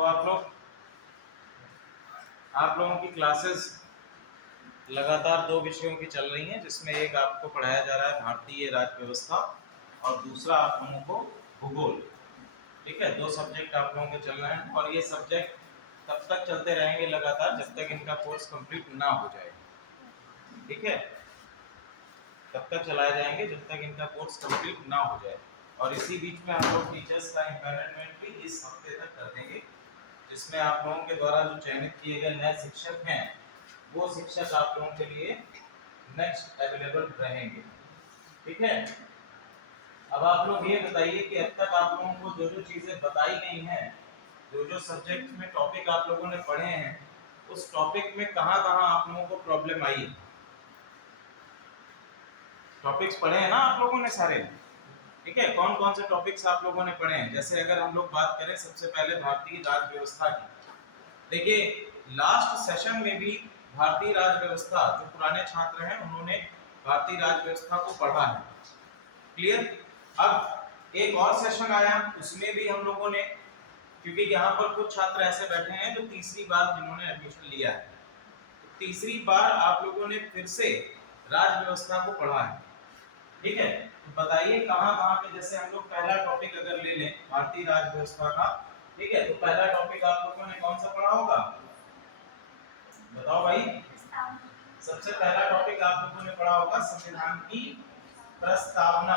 तो आप लोगों की क्लासेस लगातार दो विषयों की चल रही हैं, जिसमें एक आपको पढ़ाया जा रहा है भारतीय राज्य व्यवस्था और दूसरा आप लोगों को भूगोल। ठीक है, दो सब्जेक्ट आप लोगों के चल रहे हैं और ये सब्जेक्ट तब तक चलते रहेंगे लगातार जब तक इनका कोर्स कंप्लीट ना हो जाए। ठीक है, तब तक चलाए जाएंगे जब तक इनका कोर्स कंप्लीट ना हो जाए। और इसी बीच में हम लोग टीचर्स का एम्पैनलमेंट भी इस हफ्ते तक कर देंगे, जिसमें आप लोगों के द्वारा जो चयनित किए गए नए शिक्षक हैं वो शिक्षक आप लोगों के लिए नेक्स्ट अवेलेबल रहेंगे। ठीक है, अब आप लोग ये बताइए कि अब तक आप लोगों को जो जो चीजें बताई गई हैं, जो जो सब्जेक्ट में टॉपिक आप लोगों ने पढ़े हैं, उस टॉपिक में कहाँ कहाँ आप लोगों को प्रॉब्लम आई। टॉपिक्स पढ़े हैं ना आप लोगों ने सारे? ठीक है, कौन कौन से टॉपिक्स आप लोगों ने पढ़े हैं? जैसे अगर हम लोग बात करें सबसे पहले भारतीय राज्य व्यवस्था की, देखिए लास्ट सेशन में भी भारतीय राज्य व्यवस्था, जो पुराने छात्र हैं उन्होंने भारतीय राज्य व्यवस्था को पढ़ा है। क्लियर? अब एक और सेशन आया, उसमें भी हम लोगों ने, क्योंकि यहाँ पर कुछ छात्र ऐसे बैठे हैं जो तीसरी बार जिन्होंने एडमिशन लिया है, तो तीसरी बार आप लोगों ने फिर से राज्य व्यवस्था को पढ़ा है। ठीक है, तो बताइए कहाँ कहाँ पे, जैसे हम लोग पहला टॉपिक अगर ले लें भारतीय राज्य व्यवस्था का, ठीक है, तो पहला टॉपिक आप लोगों ने कौन सा पढ़ा होगा? बताओ भाई। सबसे पहला टॉपिक आप लोगों ने पढ़ा होगा संविधान की प्रस्तावना।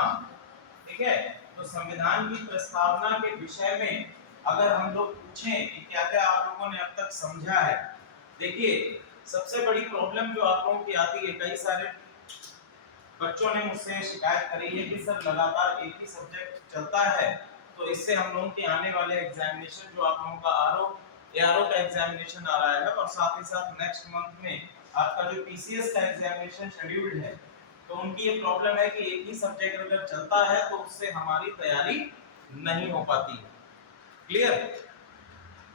ठीक है, तो संविधान की प्रस्तावना के विषय में अगर हम लोग पूछें कि क्या क्या आप लोगों ने अब तक समझा है, देखिए सबसे बड़ी प्रॉब्लम जो आप लोगों की आती है, कई सारे बच्चों ने मुझसे शिकायत करी है कि सर लगातार एक ही सब्जेक्ट चलता है, तो इससे हम लोगों के आने वाले एग्जामिनेशन, जो आप लोगों का आरओ का एग्जामिनेशन आ रहा है और साथ ही साथ नेक्स्ट मंथ में आपका जो पीसीएस का एग्जामिनेशन शेड्यूल्ड है, तो उनकी ये प्रॉब्लम है कि एक ही सब्जेक्ट अगर चलता है तो उससे हमारी तैयारी नहीं हो पाती है। क्लियर?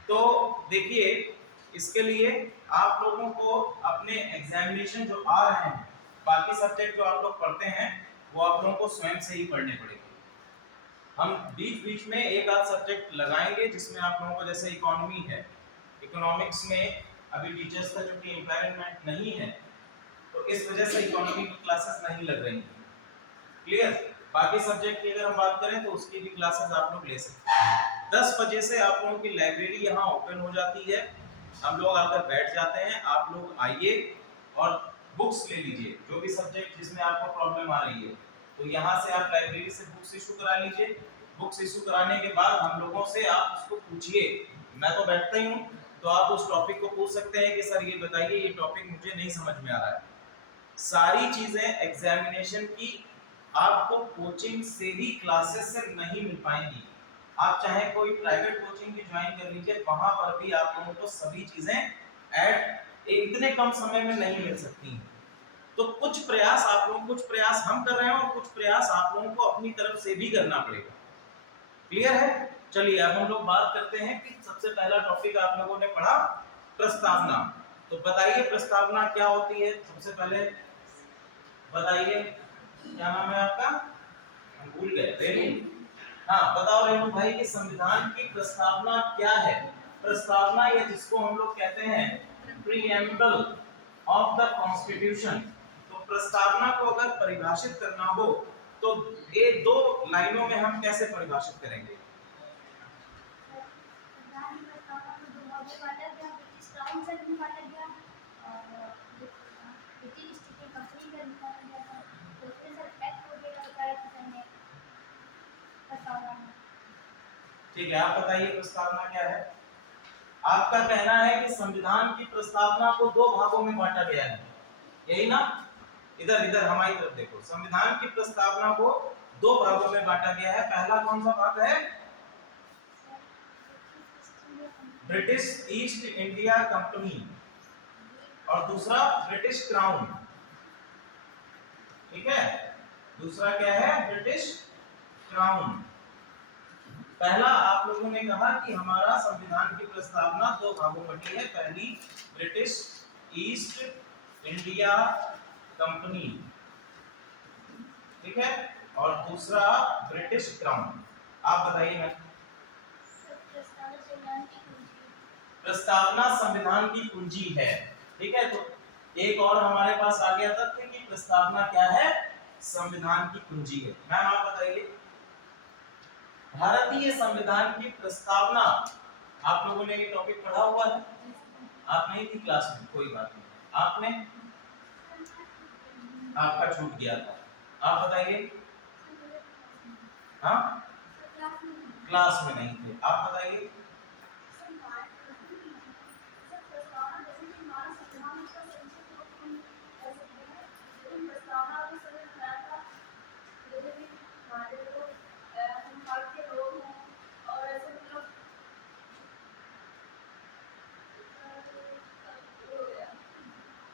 तो देखिए इसके लिए आप लोगों को अपने एग्जामिनेशन जो आ रहे हैं, बाकी सब्जेक्ट जो आप लोग पढ़ते हैं वो आप लोगों को स्वयं से ही पढ़ने पड़ेंगे। हम बीच बीच में एक आध सब्जेक्ट लगाएंगे जिसमें आप लोगों को, जैसे इकोनॉमी है, इकोनॉमिक्स में अभी टीचर्स का चूंकि एम्प्लॉयमेंट नहीं है तो इस वजह से इकोनॉमी की क्लासेस नहीं लग रही हैं। क्लियर? बाकी सब्जेक्ट की अगर हम बात करें तो उसकी भी क्लासेस आप लोग ले सकते हैं। 10 बजे से आप लोगों की लाइब्रेरी यहाँ ओपन हो जाती है, हम लोग आकर बैठ जाते हैं, आप लोग आइए और बुक्स ले लीजिए, जो भी सब्जेक्ट जिसमें आपको प्रॉब्लम आ रही है, तो यहाँ से आप लाइब्रेरी से बुक्स इशू करा लीजिए। बुक्स इशू कराने के बाद हम लोगों से आप उसको पूछिए, मैं तो बैठता ही हूँ, तो आप उस टॉपिक को पूछ सकते हैं कि सर ये बताइए, ये टॉपिक मुझे नहीं समझ में आ रहा है। सारी चीजें एग्जामिनेशन की आपको कोचिंग से भी, क्लासेस से नहीं मिल पाएंगी। आप चाहे कोई प्राइवेट कोचिंग भी ज्वाइन कर लीजिए, वहां पर भी आप लोगों को सभी चीजें इतने कम समय में नहीं मिल सकती। तो कुछ प्रयास आप लोगों, कुछ प्रयास हम कर रहे हैं और कुछ प्रयास आप लोगों को अपनी तरफ से भी करना पड़ेगा। क्लियर है? चलिए अब हम लोग बात करते हैं कि सबसे पहला टॉपिक आप लोगों ने पढ़ा प्रस्तावना। तो बताइए प्रस्तावना क्या होती है? सबसे पहले बताइए, क्या नाम है आपका? हम भूल गए। रेणु? हाँ बताओ रेणु भाई कि संविधान की प्रस्तावना क्या है? प्रस्तावना, या जिसको हम लोग कहते हैं प्रीएम्बल ऑफ द कॉन्स्टिट्यूशन। तो प्रस्तावना को अगर परिभाषित करना हो तो ये दो लाइनों में हम कैसे परिभाषित करेंगे? ठीक है, आप बताइए प्रस्तावना क्या है? आपका कहना है कि संविधान की प्रस्तावना को दो भागों में बांटा गया है, यही ना? इधर इधर हमारी तरफ देखो, संविधान की प्रस्तावना को दो भागों में बांटा गया है। पहला कौन सा भाग है? ब्रिटिश ईस्ट इंडिया कंपनी, और दूसरा ब्रिटिश क्राउन। ठीक है, दूसरा क्या है? British crown. पहला आप लोगों ने कहा कि हमारा संविधान की प्रस्तावना दो भागों में बटी है, पहली ब्रिटिश ईस्ट इंडिया कंपनी, ठीक है, और दूसरा ब्रिटिश क्राउन। आप बताइए। मैं प्रस्तावना संविधान की कुंजी है। ठीक है, तो एक और हमारे पास आ गया तथ्य कि प्रस्तावना क्या है, संविधान की कुंजी है। मैम आप बताइए, भारतीय संविधान की प्रस्तावना, आप लोगों ने ये टॉपिक पढ़ा हुआ है? आप नहीं थी क्लास में, कोई बात नहीं, आपने, आपका छूट गया था, आप बताइए। हाँ, क्लास में नहीं थे, आप बताइए।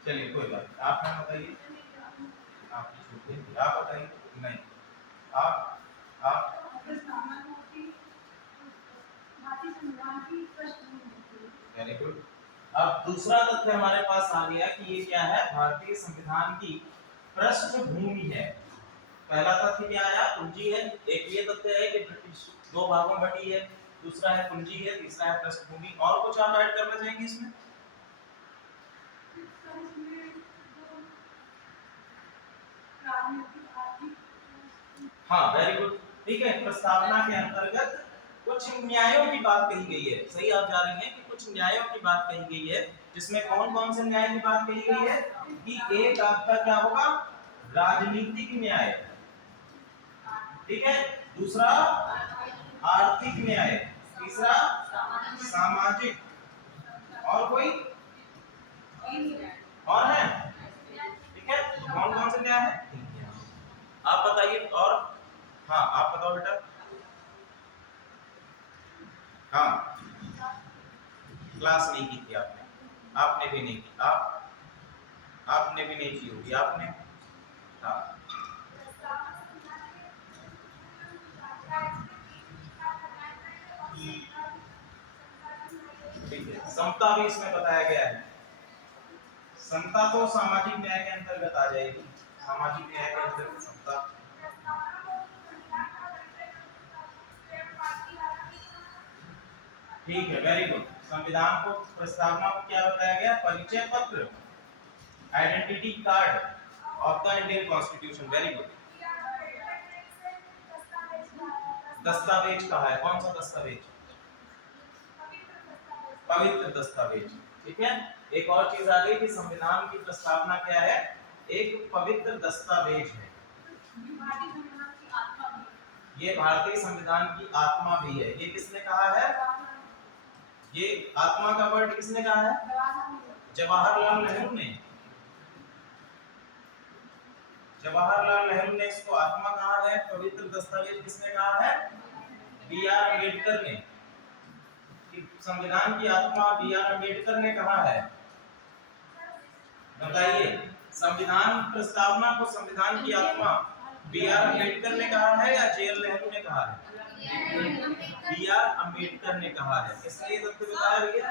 चलिए कोई बात नहीं, आप मैम बताइए, आपकी छूट गई, आप बताइए। नहीं, आप वेरी गुड। अब दूसरा तथ्य हमारे पास आ गया कि ये क्या है, भारतीय संविधान की पृष्ठभूमि है। पहला तथ्य क्या आया, कुंजी है। एक ये तथ्य है कि ब्रिटिश दो भागों में बटी है, दूसरा है कुंजी है, तीसरा है पृष्ठभूमि। और कुछ आप ऐड करना चाहेंगे इसमें? हाँ वेरी गुड, ठीक है। प्रस्तावना के अंतर्गत कुछ न्यायों की बात कही गई है, सही आप जा रही हैं कि कुछ न्यायों की बात कही गई है, जिसमें कौन कौन से न्याय की बात कही गई है कि एक आपका क्या होगा, राजनीतिक न्याय, ठीक है, दूसरा आर्थिक न्याय, तीसरा सामाजिक, और कोई और है, ठीक है, कौन कौन से न्याय है आप बताइए। और हाँ आप बताओ बेटा। हाँ, क्लास नहीं की थी आपने, आपने भी नहीं की, आपने भी नहीं की होगी आपने। हाँ ठीक है, समता भी इसमें बताया गया है। समता तो सामाजिक न्याय के अंतर्गत आ जाएगी, सामाजिक न्याय के अंतर्गत समता। ठीक है, वेरी गुड। संविधान को, प्रस्तावना को क्या बताया गया, परिचय पत्र, identity card of the Indian constitution. Very good. दस्तावेज कहा है, कौन सा दस्तावेज, पवित्र दस्तावेज, ठीक है। एक और चीज आ गई कि संविधान की प्रस्तावना क्या है, एक पवित्र दस्तावेज है। ये भारतीय संविधान की आत्मा भी है। ये किसने कहा है, ये आत्मा का वर्ड किसने कहा है, जवाहरलाल नेहरू ने। जवाहरलाल नेहरू ने इसको आत्मा कहा है। पवित्र दस्तावेज किसने कहा है, बी आर अम्बेडकर ने। संविधान की आत्मा बी आर अम्बेडकर ने कहा है। बताइए, संविधान प्रस्तावना को संविधान की आत्मा बी आर अम्बेडकर ने कहा है या जे एल नेहरू ने कहा है? बी आर अम्बेडकर ने कहा है। इसलिए तथ्य बताया भैया,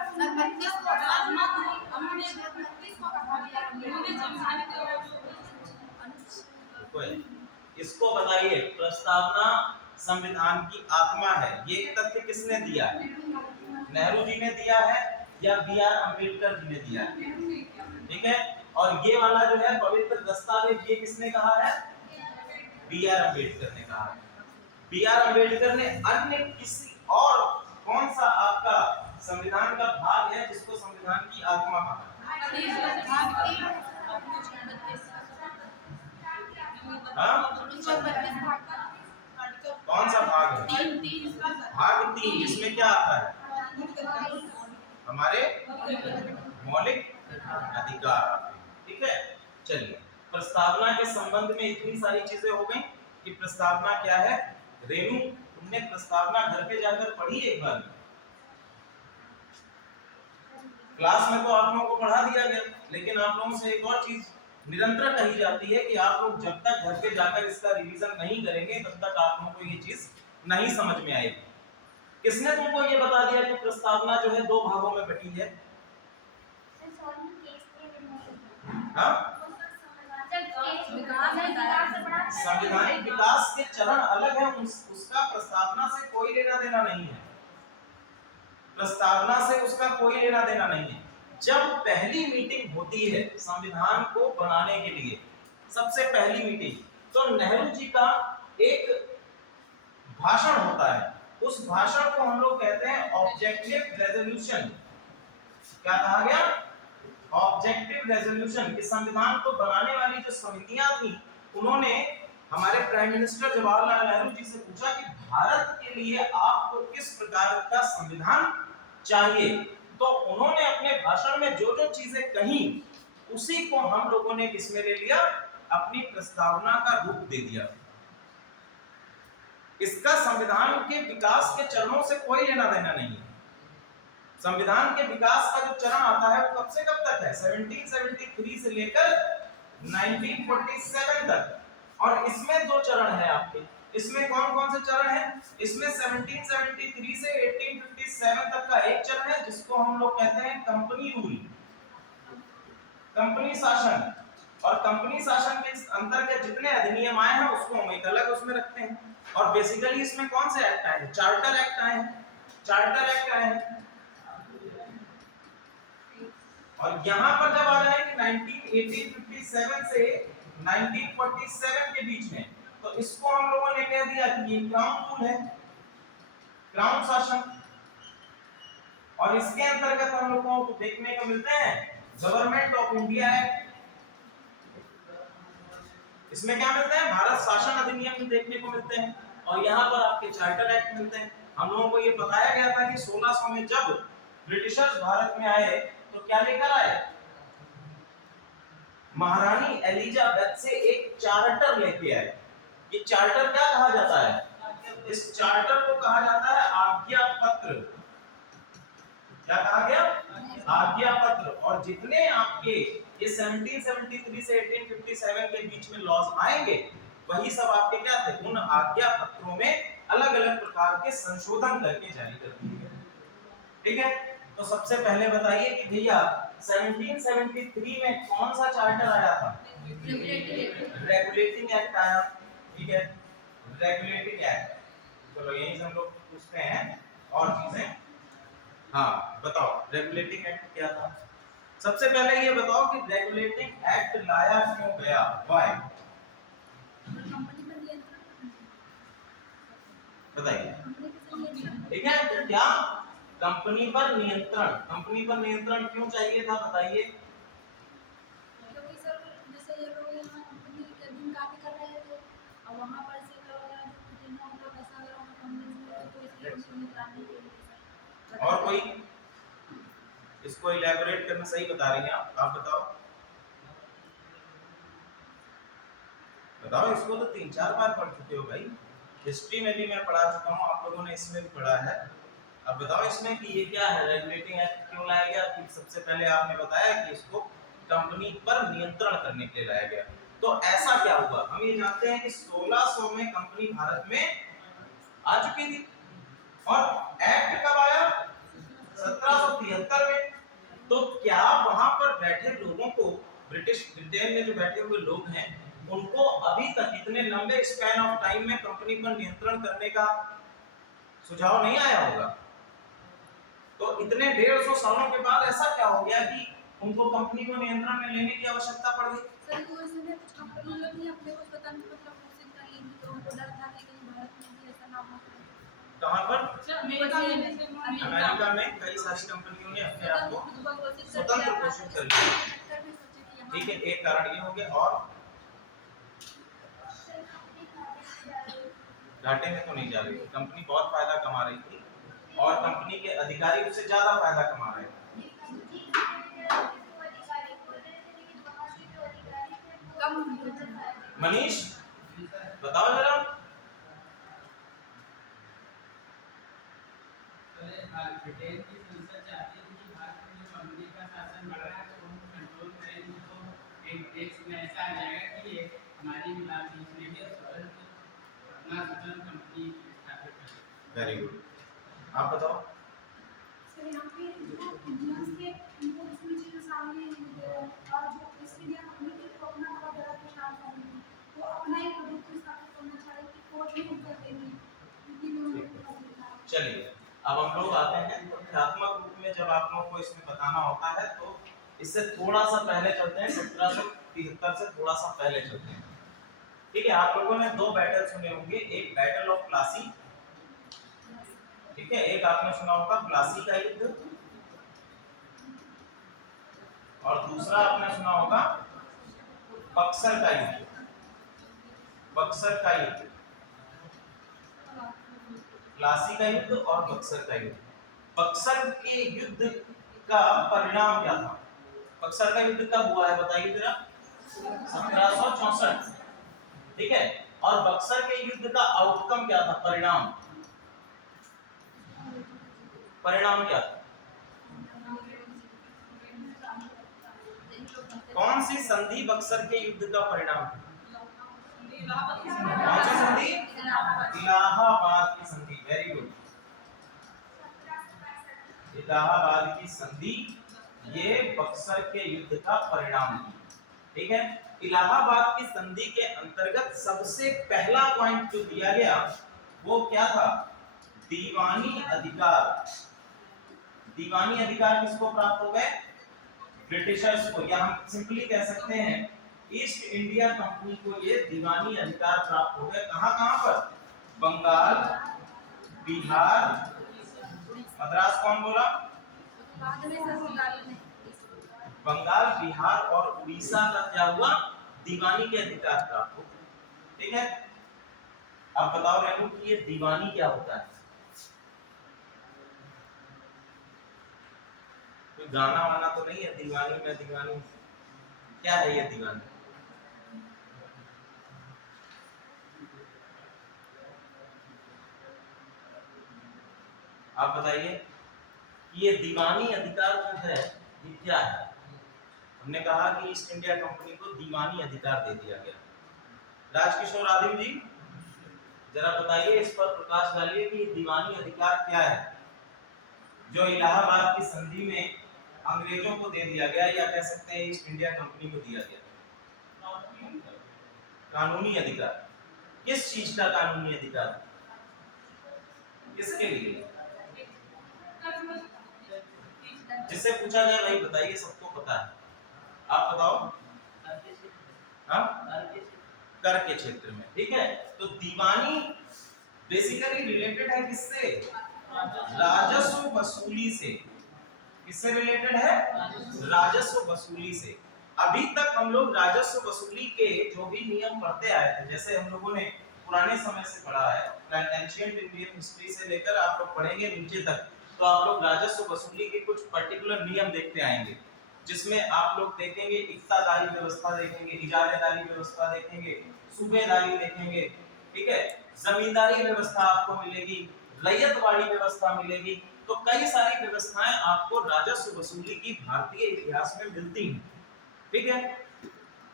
इसको बताइए, प्रस्तावना संविधान की आत्मा है, ये तथ्य किसने दिया है, नेहरू जी ने दिया है या बी आर अम्बेडकर जी ने दिया है? ठीक है, और ये वाला जो है पवित्र दस्तावेज, ये किसने कहा है, बी आर अम्बेडकर ने कहा है। बी आर अम्बेडकर ने अन्य किसी और कौन सा आपका संविधान का भाग है जिसको संविधान की आत्मा कहा? कौन सा भाग है? भाग 3, जिसमें क्या आता है, हमारे मौलिक अधिकार। ठीक है, चलिए, प्रस्तावना के संबंध में इतनी सारी चीजें हो गई कि प्रस्तावना क्या है। रेणु, तुमने प्रस्तावना घर पे जाकर पढ़ी एक बार? क्लास में तो आप लोगों को पढ़ा दिया गया, लेकिन आप लोगों से एक और चीज निरंतर कही जाती है कि आप लोग जब तक घर पे जाकर इसका रिवीजन नहीं करेंगे तब तक आप लोगों को ये चीज नहीं समझ में आएगी। किसने तुमको ये बता दिया कि प्रस्तावना जो है 2 भागों में बटी है? हाँ, संवैधानिक विकास के चरण अलग है, उसका प्रस्तावना से कोई लेना देना नहीं है। प्रस्तावना से उसका कोई लेना देना नहीं है। जब पहली मीटिंग होती है संविधान को बनाने के लिए, सबसे पहली मीटिंग, तो नेहरू जी का एक भाषण होता है। उस भाषण को हम लोग कहते हैं ऑब्जेक्टिव रेजोल्यूशन। क्या कहा गया? Objective resolution. कि संविधान को बनाने वाली जो समितियां थी, उन्होंने हमारे प्राइम मिनिस्टर जवाहरलाल नेहरू जी से पूछा कि भारत के लिए आपको किस प्रकार का संविधान चाहिए। तो उन्होंने अपने भाषण में जो जो चीजें कही, उसी को हम लोगों ने किसमें ले लिया? अपनी प्रस्तावना का रूप दे दिया। इसका संविधान के विकास के चरणों से कोई लेना देना नहीं है। संविधान के विकास का जो चरण आता है वो कब से कब तक है? 1773 से लेकर 1947 तक। और इसमें दो चरण है आपके। इसमें कौन कौन से चरण हैं? इसमें 1773 से 1857 तक का एक चरण है, जिसको हम लोग कहते हैं कंपनी रूल, कंपनी शासन। और कंपनी शासन के अंतर्गत जितने अधिनियम आए हैं उसको हम एक अलग उसमें रखते हैं। और बेसिकली इसमें कौन से एक्ट आए हैं? चार्टर एक्ट आए हैं, चार्टर एक्ट आए हैं। और यहां पर जब आ जाएंगे 1857 से 1947 के बीच में, तो इसको हम लोगों ने कह दिया कि ये क्राउन रूल है, क्राउन शासन। और इसके अंतर्गत हम लोगों को देखने को मिलते हैं गवर्नमेंट ऑफ इंडिया एक्ट। इसमें क्या मिलते हैं? भारत शासन अधिनियम देखने को मिलते हैं। और यहाँ पर आपके चार्टर एक्ट मिलते हैं। हम लोगों को ये बताया गया था कि 1600 में जब ब्रिटिशर्स भारत में आए तो क्या लेकर आए? महारानी एलिजाबेथ से एक चार्टर लेके आए। ये चार्टर क्या कहा जाता है? इस चार्टर को कहा जाता है आज्ञा पत्र। क्या कहा गया? आज्ञा पत्र। और जितने आपके ये 1773 से 1857 के बीच में लॉज आएंगे, वही सब आपके क्या थे? उन आज्ञा पत्रों में अलग अलग प्रकार के संशोधन करके जारी कर दिए गए। ठीक है, तो सबसे पहले बताइए कि भैया 1773 में कौन सा चार्टर आया था? रेगुलेटिंग एक्ट आया। ठीक है, रेगुलेटिंग एक्ट। चलो यही से हम लोग पूछते हैं और चीजें। हाँ बताओ, रेगुलेटिंग एक्ट क्या था? सबसे पहले ये बताओ कि रेगुलेटिंग एक्ट लाया क्यों गया? व्हाई? बताइए। ठीक है, तो क्या कंपनी पर नियंत्रण, कंपनी पर नियंत्रण क्यों चाहिए था? बताइए। क्योंकि सर जैसे ये लोग यहाँ कंपनी के दिन काम कर रहे थे और वहाँ पर से लोग हम लोग ऐसा अगर हम कंपनी तो इसलिए उनको निगरानी के लिए। और कोई इसको इलैबोरेट करना सही बता रही हैं आप बताओ। बताओ, इसको तो 3-4 बार पढ़ चुके हो भाई। हिस्ट्री में भी मैं पढ़ा चुका हूँ, आप लोगों ने इसमें भी पढ़ा है। अब बताओ इसमें कि ये क्या है, रेगुलेटिंग एक्ट क्यों लाया गया? कि सबसे पहले आपने बताया कि इसको कंपनी पर नियंत्रण करने के लिए लाया गया। तो ऐसा क्या हुआ? हम ये जानते हैं कि 1600 में कंपनी भारत में आ चुकी थी। और एक्ट कब आया? 1773 में। तो क्या वहां पर बैठे लोगों को, ब्रिटिश ब्रिटेन में जो बैठे हुए लोग हैं, उनको अभी तक इतने लंबे स्पैन ऑफ टाइम में कंपनी पर नियंत्रण करने का सुझाव नहीं आया होगा? तो इतने 150 सालों के बाद ऐसा क्या हो गया कि उनको कंपनी को नियंत्रण में लेने की आवश्यकता पड़ गई? सर तो इसमें कुछ कंपनी लोग नहीं अपने को स्वतंत्र मतलब घोषित कर ली थी, तो उनको डर था कि कहीं भारत में भी ऐसा ना हो। कहां पर? अमेरिका में कई सारी कंपनियों ने अपने आप को स्वतंत्र घोषित कर लिया। ठीक है, एक कारण ये हो गया। और घाटे में तो नहीं जा रही थी कंपनी, बहुत फायदा कमा रही थी और कंपनी के अधिकारी उससे ज्यादा फायदा कमा रहे थे। मनीष बताओ जरा। ब्रिटेन की संसद चाहती है कि भारत में जो कंपनी का शासन बढ़ रहा है तो उनको कंट्रोल करेंगे, तो एक देश में ऐसा आ जाएगा कि ये हमारी भी बात नहीं सुनेगी और स्वतंत्र कंपनी स्थापित करेगी। वेरी गुड, आप बताओ। सर यहाँ पे इंडियंस के इनको इसमें चीज़ें सामने और जो इसके लिए कंपनी को अपना बहुत ज़्यादा प्रचार करेंगे, तो अपना ही प्रोडक्ट स्थापित करना चाहिए कि कोर्ट में कर देंगे। चलिए अब हम लोग आते हैं तथ्यात्मक रूप में जब आप लोगों को इसमें बताना होता है तो इससे थोड़ा सा पहले चलते हैं, 1773 से थोड़ा सा पहले चलते हैं। ठीक है, आप लोगों ने दो बैटल सुने होंगे, एक बैटल ऑफ प्लासी, ठीक है, एक आपने सुना होगा प्लासी का युद्ध, और दूसरा आपने सुना होगा बक्सर का युद्ध। बक्सर का युद्ध, प्लासी का युद्ध और बक्सर का युद्ध। बक्सर के युद्ध का परिणाम क्या था? बक्सर का युद्ध कब हुआ है बताइए जरा? 1764, ठीक है। और बक्सर के युद्ध का आउटकम क्या था, परिणाम? परिणाम क्या था? कौन सी संधि बक्सर के युद्ध का परिणाम? कौन सी संधि? इलाहाबाद की संधि। वेरी गुड, इलाहाबाद की संधि ये बक्सर के युद्ध का परिणाम थी, ठीक है। इलाहाबाद की संधि के अंतर्गत सबसे पहला पॉइंट जो दिया गया वो क्या था? दीवानी अधिकार। दीवानी अधिकार किसको प्राप्त हो गए? ब्रिटिशर्स को, या हम सिंपली कह सकते हैं ईस्ट इंडिया कंपनी को ये दीवानी अधिकार प्राप्त हो गए। कहां कहां पर? बंगाल, बिहार, मद्रास कौन बोला? बंगाल, बिहार और उड़ीसा का क्या हुआ? दीवानी के अधिकार प्राप्त हो, ठीक है। अब बताओ रेनू कि ये दीवानी क्या होता है? कोई गाना वाना तो नहीं है दीवानी में दीवानी? क्या है ये दीवानी? आप बताइए ये दीवानी अधिकार जो है ये क्या है? हमने कहा कि ईस्ट इंडिया कंपनी को दीवानी अधिकार दे दिया गया। राजकिशोर आदिम जी जरा बताइए, इस पर प्रकाश डालिए कि दीवानी अधिकार क्या है जो इलाहाबाद की संधि में अंग्रेजों को दे दिया गया, या कह सकते हैं ईस्ट इंडिया कंपनी को दिया गया। कानूनी अधिकार। किस चीज का कानूनी अधिकार? किसके लिए? जिससे पूछा जाए भाई बताइए, सबको पता है, आप बताओ। हाँ, कर के क्षेत्र में, ठीक है। तो दीवानी बेसिकली रिलेटेड है किससे? राजस्व वसूली से। किससे रिलेटेड है? राजस्व वसूली से। अभी तक हम लोग राजस्व वसूली के जो भी नियम पढ़ते आए थे, जैसे हम लोगों ने पुराने समय से पढ़ा है, एंशिएंट इंडियन हिस्ट्री से लेकर आप लोग पढ़ेंगे नीचे तक, तो आप लोग राजस्व वसूली के कुछ पर्टिकुलर नियम देखते आएंगे, जिसमें आप लोग देखेंगे इक्तादारी व्यवस्था देखेंगे, इजारेदारी व्यवस्था देखेंगे, सूबेदारी देखेंगे, ठीक है, जमींदारी व्यवस्था आपको मिलेगी, रैयतवाड़ी व्यवस्था मिलेगी। तो कई सारी व्यवस्थाएं आपको राजस्व वसूली की भारतीय इतिहास में मिलती हैं, ठीक है।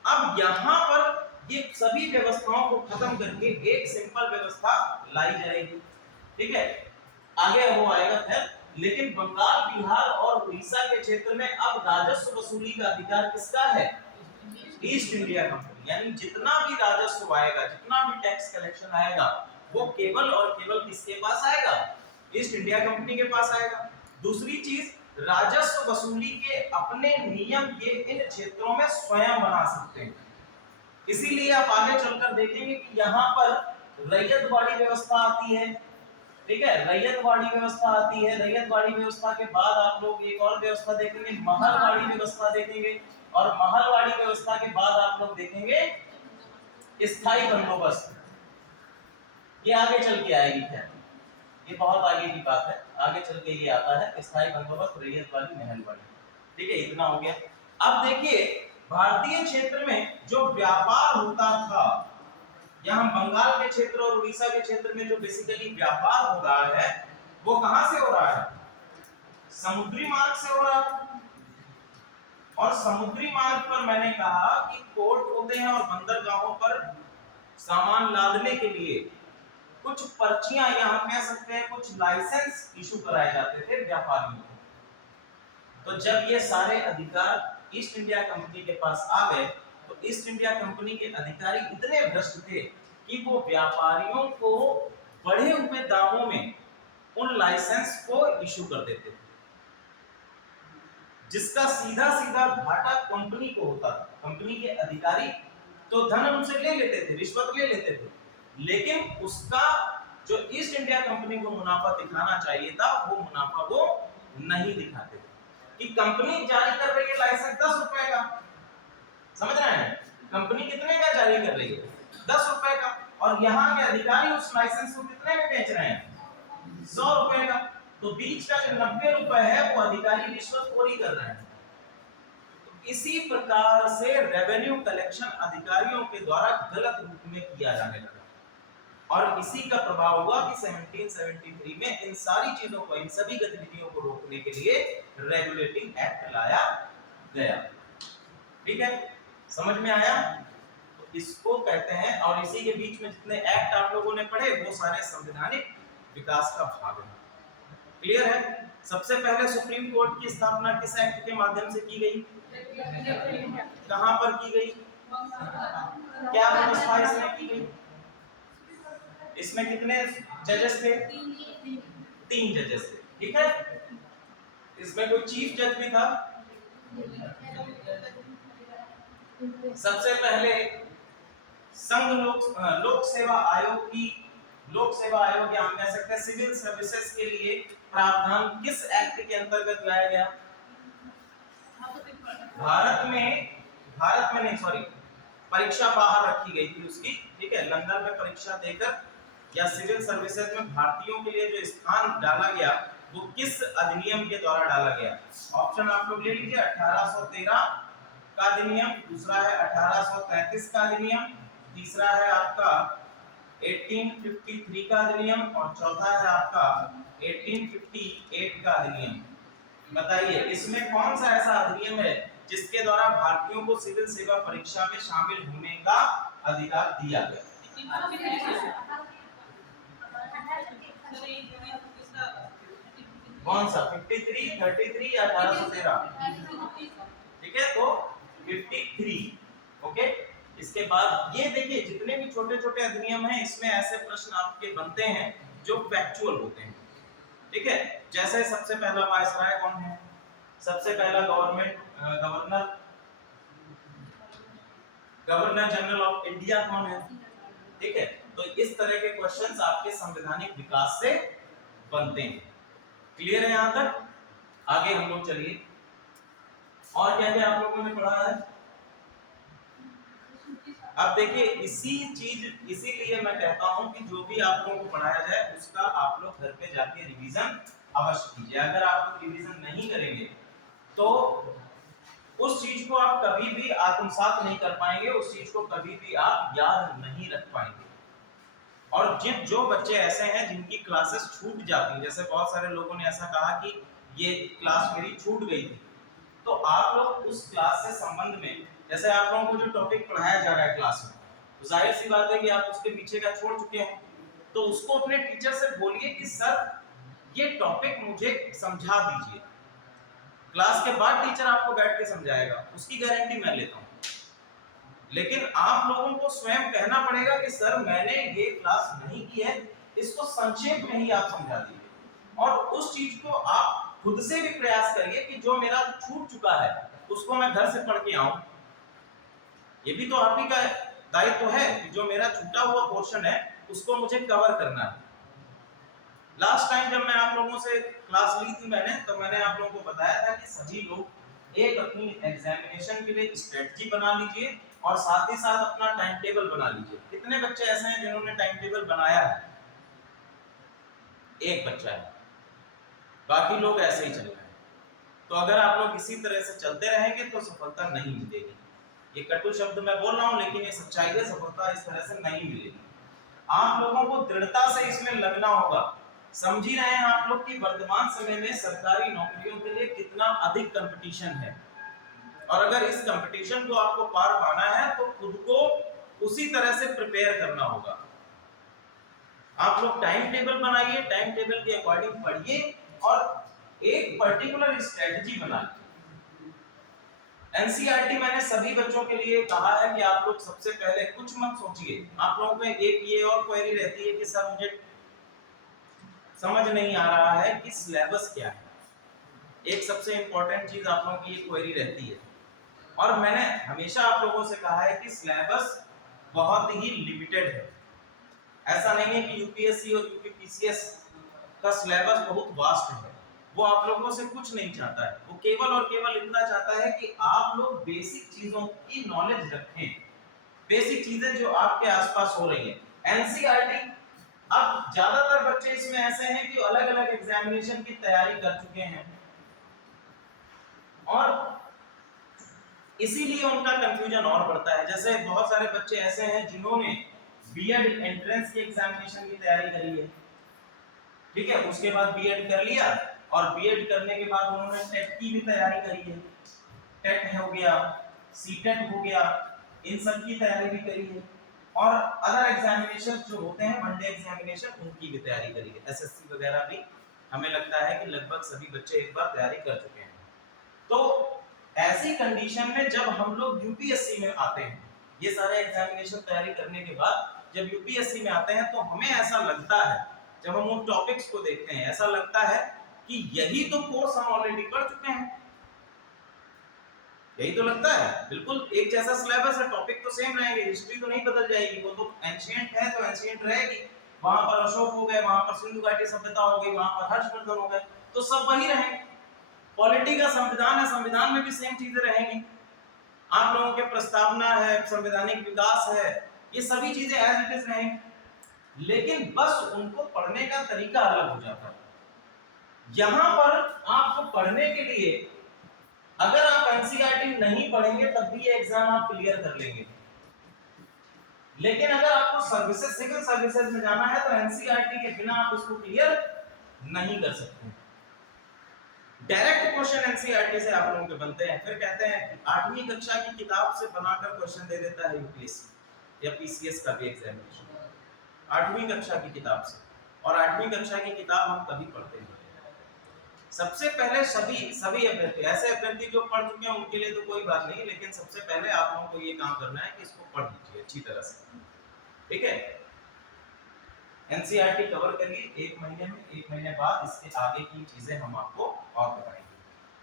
अब यहाँ पर ये सभी व्यवस्थाओं को खत्म करके एक सिंपल व्यवस्था लाई जाएगी, ठीक है। आगे वो आएगा खैर, लेकिन बंगाल, बिहार और उड़ीसा के क्षेत्र में अब राजस्व वसूली का अधिकार किसका है? East India company. यानी जितना भी राजस्व आएगा, जितना भी टैक्स कलेक्शन आएगा, वो केवल और केवल किसके पास आएगा? ईस्ट इंडिया कंपनी के पास आएगा। दूसरी चीज, राजस्व वसूली के अपने नियम ये इन क्षेत्रों में स्वयं बना सकते हैं। इसीलिए आप आगे चलकर देखेंगे कि यहाँ पर रैयतवाड़ी व्यवस्था आती है, ठीक है, रैयतवाड़ी व्यवस्था आती है। रैयतवाड़ी व्यवस्था के बाद आप लोग एक और व्यवस्था देखेंगे, महलवाड़ी व्यवस्था देखेंगे, और महलवाड़ी व्यवस्था के बाद आप लोग देखेंगे स्थायी बंदोबस्त। ये आगे चल के आएगी, खैर ये बहुत आगे की बात है, आगे चल के ये आता है स्थायी बंदोबस्त, रैयतवाड़ी, महलवाड़ी, ठीक है। इतना हो गया। अब देखिए भारतीय क्षेत्र में जो व्यापार होता था, यहाँ बंगाल के क्षेत्र और उड़ीसा के क्षेत्र में जो बेसिकली व्यापार हो रहा है वो कहां से हो रहा है? समुद्री मार्ग से हो रहा है। और समुद्री मार्ग पर मैंने कहा कि पोर्ट होते हैं और बंदरगाहों पर सामान लादने के लिए कुछ पर्चियां, या हम कह सकते हैं कुछ लाइसेंस इशू कराए जाते थे व्यापारियों को। तो जब ये सारे अधिकार ईस्ट इंडिया कंपनी के पास आ गए, तो ईस्ट इंडिया कंपनी के अधिकारी इतने भ्रष्ट थे कि वो व्यापारियों को बढ़े हुए दामों में उन लाइसेंस को इशू कर देते थे। जिसका सीधा सीधा घाटा कंपनी को होता था। कंपनी के अधिकारी तो धन उनसे ले लेते थे, रिश्वत ले लेते थे, लेकिन उसका जो ईस्ट इंडिया कंपनी को मुनाफा दिखाना चाहिए था वो मुनाफा वो नहीं दिखाते थे। कि कंपनी जारी कर रही है लाइसेंस 10 रुपए का, समझ रहे हैं, कंपनी कितने का जारी कर रही है 10 रुपए का, और यहाँ के अधिकारी उस लाइसेंस को कितने में बेच रहे हैं 100 रुपए का। तो बीच का जो 90 रुपए है वो अधिकारी रिश्वतखोरी कर रहे हैं। इसी प्रकार से रेवेन्यू कलेक्शन अधिकारियों के द्वारा गलत रूप में किया जाने लगा, और इसी का प्रभाव हुआ कि 1773 में इन सारी चीजों को, इन सभी गतिविधियों को रोकने के लिए रेगुलेटिंग एक्ट लाया गया। ठीक है, समझ में आया? तो इसको कहते हैं, और इसी के बीच में जितने एक्ट आप लोगों ने पढ़े वो सारे संवैधानिक विकास का भाग है। क्लियर है? सबसे पहले सुप्रीम कोर्ट की स्थापना किस एक्ट के माध्यम से की गई? कहां पर की गई? क्या व्यवस्था इसमें की गई? इसमें कितने जजेस थे? 3 जजेस थे। ठीक है, इसमें कोई चीफ जज भी था? सबसे पहले संघ लोक सेवा आयोग की, लोक सेवा आयोग या हम कह सकते हैं सिविल सर्विसेज के लिए प्रावधान किस एक्ट के अंतर्गत लाया गया? भारत में नहीं, सॉरी, परीक्षा बाहर रखी गई थी उसकी। ठीक है, लंदन में परीक्षा देकर या सिविल सर्विसेज में भारतीयों के लिए जो स्थान डाला गया वो किस अधिनियम के द्वारा डाला गया? ऑप्शन आप लोग ले लीजिए। 1813 का अधिनियम, दूसरा है 1833 का अधिनियम, तीसरा है आपका 1853 का अधिनियम, और चौथा है आपका 1858 का अधिनियम। बताइए इसमें कौन सा ऐसा अधिनियम है जिसके द्वारा भारतीयों को सिविल सेवा परीक्षा में शामिल होने का अधिकार दिया गया? कौन सा? 53, 33 या 1813? ठीक है, तो 53। ओके, इसके बाद ये देखिए जितने भी छोटे छोटे अधिनियम हैं इसमें ऐसे प्रश्न आपके बनते हैं जो फैक्चुअल होते हैं। ठीक है, जैसे सबसे पहला वायसराय कौन है? सबसे पहला गवर्नर जनरल ऑफ इंडिया कौन है? ठीक है, तो इस तरह के क्वेश्चंस आपके संवैधानिक विकास से बनते हैं। क्लियर है यहां तक? आगे हम लोग चलिए, और क्या क्या आप लोगों ने पढ़ा है? अब देखिए इसीलिए मैं कहता हूं कि जो भी आप लोगों को पढ़ाया जाए उसका आप लोग घर पे जाके रिवीजन अवश्य कीजिए। अगर आप लोग रिवीजन नहीं करेंगे तो उस चीज को आप कभी भी आत्मसात नहीं कर पाएंगे, उस चीज को कभी भी आप याद नहीं रख पाएंगे। और जो बच्चे ऐसे हैं जिनकी क्लासेस छूट जाती हैं, जैसे बहुत सारे लोगों ने ऐसा कहा कि ये क्लास मेरी छूट गई थी, तो आप लोग उस क्लास से संबंध में, जैसे आप लोगों को जो टॉपिक पढ़ाया जा रहा है क्लास में, तो जाहिर सी बात है कि आप उसके पीछे का छोड़ चुके हैं, तो उसको अपने टीचर से बोलिए कि सर ये टॉपिक मुझे समझा दीजिए। क्लास के बाद टीचर आपको बैठ के समझाएगा, उसकी गारंटी मैं लेता हूँ, लेकिन आप लोगों को स्वयं कहना पड़ेगा कि सर मैंने ये क्लास नहीं की है, इसको संक्षेप में ही आप समझा दीजिए। और उस चीज को आप खुद से भी प्रयास करिए कि जो मेरा छूट चुका है उसको मैं घर से पढ़ के आऊं। ये भी तो आप ही का दायित्व है कि जो मेरा छूटा हुआ पोर्शन है उसको मुझे कवर करना है। लास्ट टाइम जब मैं आप लोगों से क्लास ली थी मैंने, तो मैंने आप लोगों को बताया था कि सभी लोग एक अपनी एग्जामिनेशन के लिए स्ट्रेटजी बना लीजिए और साथ ही साथ अपना टाइम टेबल बना लीजिए। कितने बच्चे ऐसे हैं जिन्होंने टाइम टेबल बनाया है? एक बच्चा है, बाकी लोग ऐसे ही चल रहे हैं। तो अगर आप लोग इसी तरह से चलते रहेंगे तो सफलता नहीं मिलेगी। ये कटु शब्द मैं बोल रहा हूं लेकिन ये सच्चाई है, सफलता इस तरह से नहीं मिलेगी। आप लोगों को दृढ़ता से इसमें लगना होगा। समझ ही रहे हैं आप लोग कि वर्तमान समय में सरकारी नौकरियों के लिए कितना अधिक कंपटीशन है, और अगर इस कंपटीशन को आपको पार पाना है तो खुद को उसी तरह से प्रिपेयर करना होगा। आप लोग टाइम टेबल बनाइए, टाइम टेबल के अकॉर्डिंग पढ़िए और एक पर्टिकुलर स्ट्रेटजी बनाइए। एनसीईआरटी मैंने सभी बच्चों के लिए कहा है कि आप लोग सबसे पहले कुछ मत सोचिए। आप लोगों में एक ये और क्वेरी रहती है कि सर मुझे समझ नहीं आ रहा है कि सिलेबस क्या है। एक सबसे इंपॉर्टेंट चीज आप लोगों की ये क्वेरी रहती है, और मैंने हमेशा आप लोगों से कहा है कि सिलेबस बहुत ही लिमिटेड है। ऐसा नहीं है कि यूपीएससी और यूपीपीसीएस का सिलेबस बहुत वास्ट है। वो आप लोगों से कुछ नहीं चाहता है, वो केवल और केवल इतना चाहता है कि आप लोग बेसिक चीजों की नॉलेज रखें, बेसिक चीजें जो आपके आसपास हो रही है। एनसीईआरटी, अब ज्यादातर बच्चे इसमें ऐसे हैं कि अलग अलग एग्जामिनेशन की तैयारी कर चुके हैं, और इसीलिए उनका कंफ्यूजन और बढ़ता है। जैसे बहुत सारे बच्चे ऐसे हैं जिन्होंने बीएड एंट्रेंस की एग्जामिनेशन की तैयारी करी है, ठीक है, उसके बाद बीएड कर लिया, और बीएड करने के बाद उन्होंने टेट की भी तैयारी करी है, टेट हो गया, सीटेट हो गया, इन सब की तैयारी भी करी है, और अदर एग्जामिनेशन जो होते हैं वनडे एग्जामिनेशन उनकी भी तैयारी करी है, एसएससी वगैरह भी। हमें लगता है कि लगभग सभी बच्चे एक बार तैयारी कर चुके हैं। तो ऐसी कंडीशन में जब हम लोग यूपीएससी में आते हैं, ये सारे एग्जामिनेशन तैयारी करने के बाद जब यूपीएससी में आते हैं, तो हमें ऐसा लगता है, जब हम उन टॉपिक्स को देखते हैं, ऐसा लगता है कि यही तो कोर्स हम ऑलरेडी पढ़ चुके हैं, यही तो लगता है। बिल्कुल एक जैसा सिलेबस है, टॉपिक तो सेम रहेंगे, हिस्ट्री तो नहीं बदल जाएगी, वो तो एंशिएंट है तो एंशिएंट रहेगी। वहां पर अशोक हो गए, वहां पर सिंधु घाटी सभ्यता हो गई, वहां पर हर्षवर्धन हो गए, तो सब वही रहेंगे। पॉलिटी का संविधान है, संविधान में भी सेम चीजें रहेंगी। आप लोगों के प्रस्तावना है, संवैधानिक विकास है, ये सभी चीजें एज इट इज रहेंगी, लेकिन बस उनको पढ़ने का तरीका अलग हो जाता है। यहां पर आपको पढ़ने के लिए, अगर आप एनसीईआरटी नहीं पढ़ेंगे तब भी ये एग्जाम आप क्लियर कर लेंगे, लेकिन अगर आपको सर्विसेज, सिविल सर्विसेज में जाना है तो एनसीईआरटी के बिना आप इसको क्लियर नहीं कर सकते। डायरेक्ट क्वेश्चन एनसीईआरटी से आप लोगों के बनते हैं, फिर कहते हैं 8वीं कक्षा की किताब से बनाकर क्वेश्चन दे देता है यूपीएससी या पीसीएस का भी एग्जामिनेशन, 8वीं कक्षा की किताब से। और 8वीं कक्षा की किताब हम कभी पढ़ते हैं सबसे पहले सभी अभ्यर्थी, ऐसे अभ्यर्थी जो पढ़ चुके हैं उनके लिए तो कोई बात नहीं, लेकिन सबसे पहले आप लोगों को ये काम करना है कि इसको पढ़ लीजिए अच्छी तरह से, ठीक है। एनसीईआरटी कवर करिए 1 महीने में, 1 महीने बाद इसके आगे की चीजें हम आपको और बताएंगे।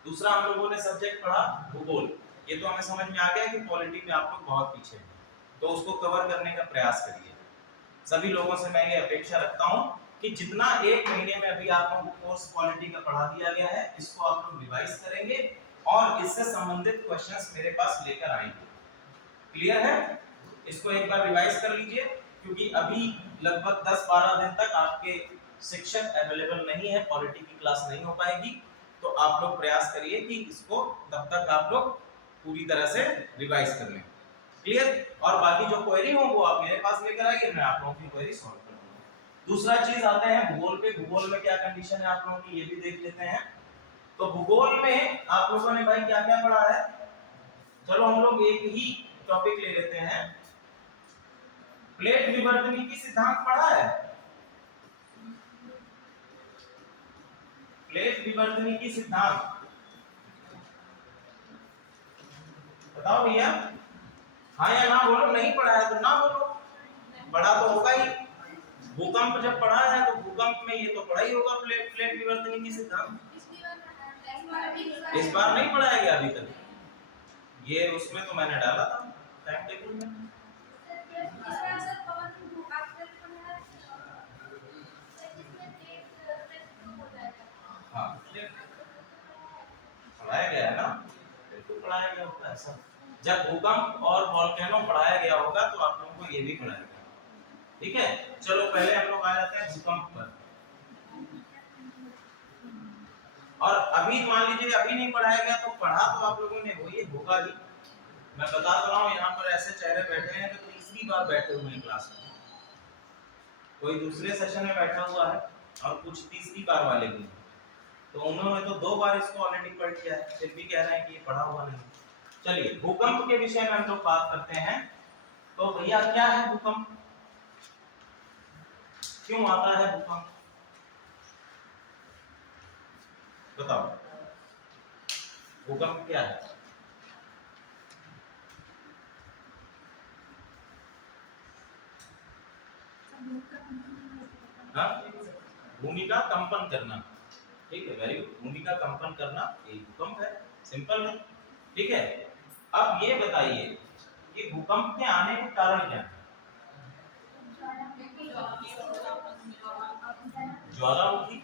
दूसरा हम लोगों ने सब्जेक्ट पढ़ा भूगोल, ये तो हमें समझ में आ गया कि पॉलिटी में आप लोग बहुत पीछे हैं, तो उसको कवर करने का प्रयास करिए। सभी लोगों से मैं ये अपेक्षा रखता हूं कि जितना 1 महीने में अभी आप लोगों को कोर्स पॉलिटी का पढ़ा दिया गया है, इसको आप लोग रिवाइज करेंगे और इससे संबंधित क्वेश्चंस मेरे पास लेकर आएंगे। क्लियर है? इसको एक बार रिवाइज कर लीजिए, क्योंकि अभी लगभग 10-12 दिन तक आपके शिक्षक अवेलेबल नहीं है, पॉलिटी की क्लास नहीं हो पाएगी, तो आप लोग प्रयास करिए कि इसको तब तक आप लोग पूरी तरह से रिवाइज कर लें। क्लियर? और बाकी जो क्वेरी हो वो आप मेरे पास लेकर आइए, मैं आप लोगों की क्वेरी सॉल्व कर दूंगा। दूसरा चीज आते हैं भूगोल पे। भूगोल में क्या कंडीशन है आप लोगों की, ये भी देख लेते हैं। तो भूगोल में आप लोगों ने भाई क्या क्या पढ़ा है, चलो हम लोग एक ही टॉपिक ले लेते हैं। प्लेट विवर्तनी की सिद्धांत पढ़ा है? प्लेट विवर्तनी की सिद्धांत बताओ भैया, हाँ या ना बोलो। नहीं पढ़ा है तो ना बोलो, पढ़ा तो होगा ही। भूकंप जब पढ़ा है तो भूकंप में ये तो पढ़ा ही होगा, प्लेट विवर्तनी की सिद्धांत। इस बार नहीं पढ़ाया गया अभी तक, ये उसमें तो मैंने डाला था टाइम टेबल में। हाँ पढ़ाया गया है ना, बिल्कुल पढ़ाया गया होगा ऐसा। जब भूकंप और वोल्केनो पढ़ाया गया होगा तो आप लोगों को ये भी पढ़ाया गया, ठीक है। चलो पहले हम लोग आ जाते हैं भूकंप पर। और अभी मान लीजिए अभी नहीं पढ़ाया गया तो पढ़ा तो आप लोगों ने वही होगा ही। मैं बता तो रहा हूँ, यहाँ पर ऐसे चेहरे बैठे हैं जो तीसरी बार बैठे हुए हैं क्लास में, कोई दूसरे सेशन में बैठा हुआ है और कुछ तीसरी बार वाले भी, तो उन्होंने तो 2 बार इसको ऑलरेडी पढ़ लिया है, फिर भी कह रहे हैं कि ये पढ़ा हुआ नहीं। चलिए भूकंप के विषय में हम लोग बात करते हैं। तो भैया क्या है भूकंप, क्यों आता है भूकंप, बताओ। भूकंप क्या है? हाँ? भूमि का कंपन करना, ठीक है, वेरी गुड। भूमि का कंपन करना एक भूकंप है, सिंपल है। ठीक है, अब ये बताइए कि भूकंप के आने के कारण क्या है? ज्वालामुखी।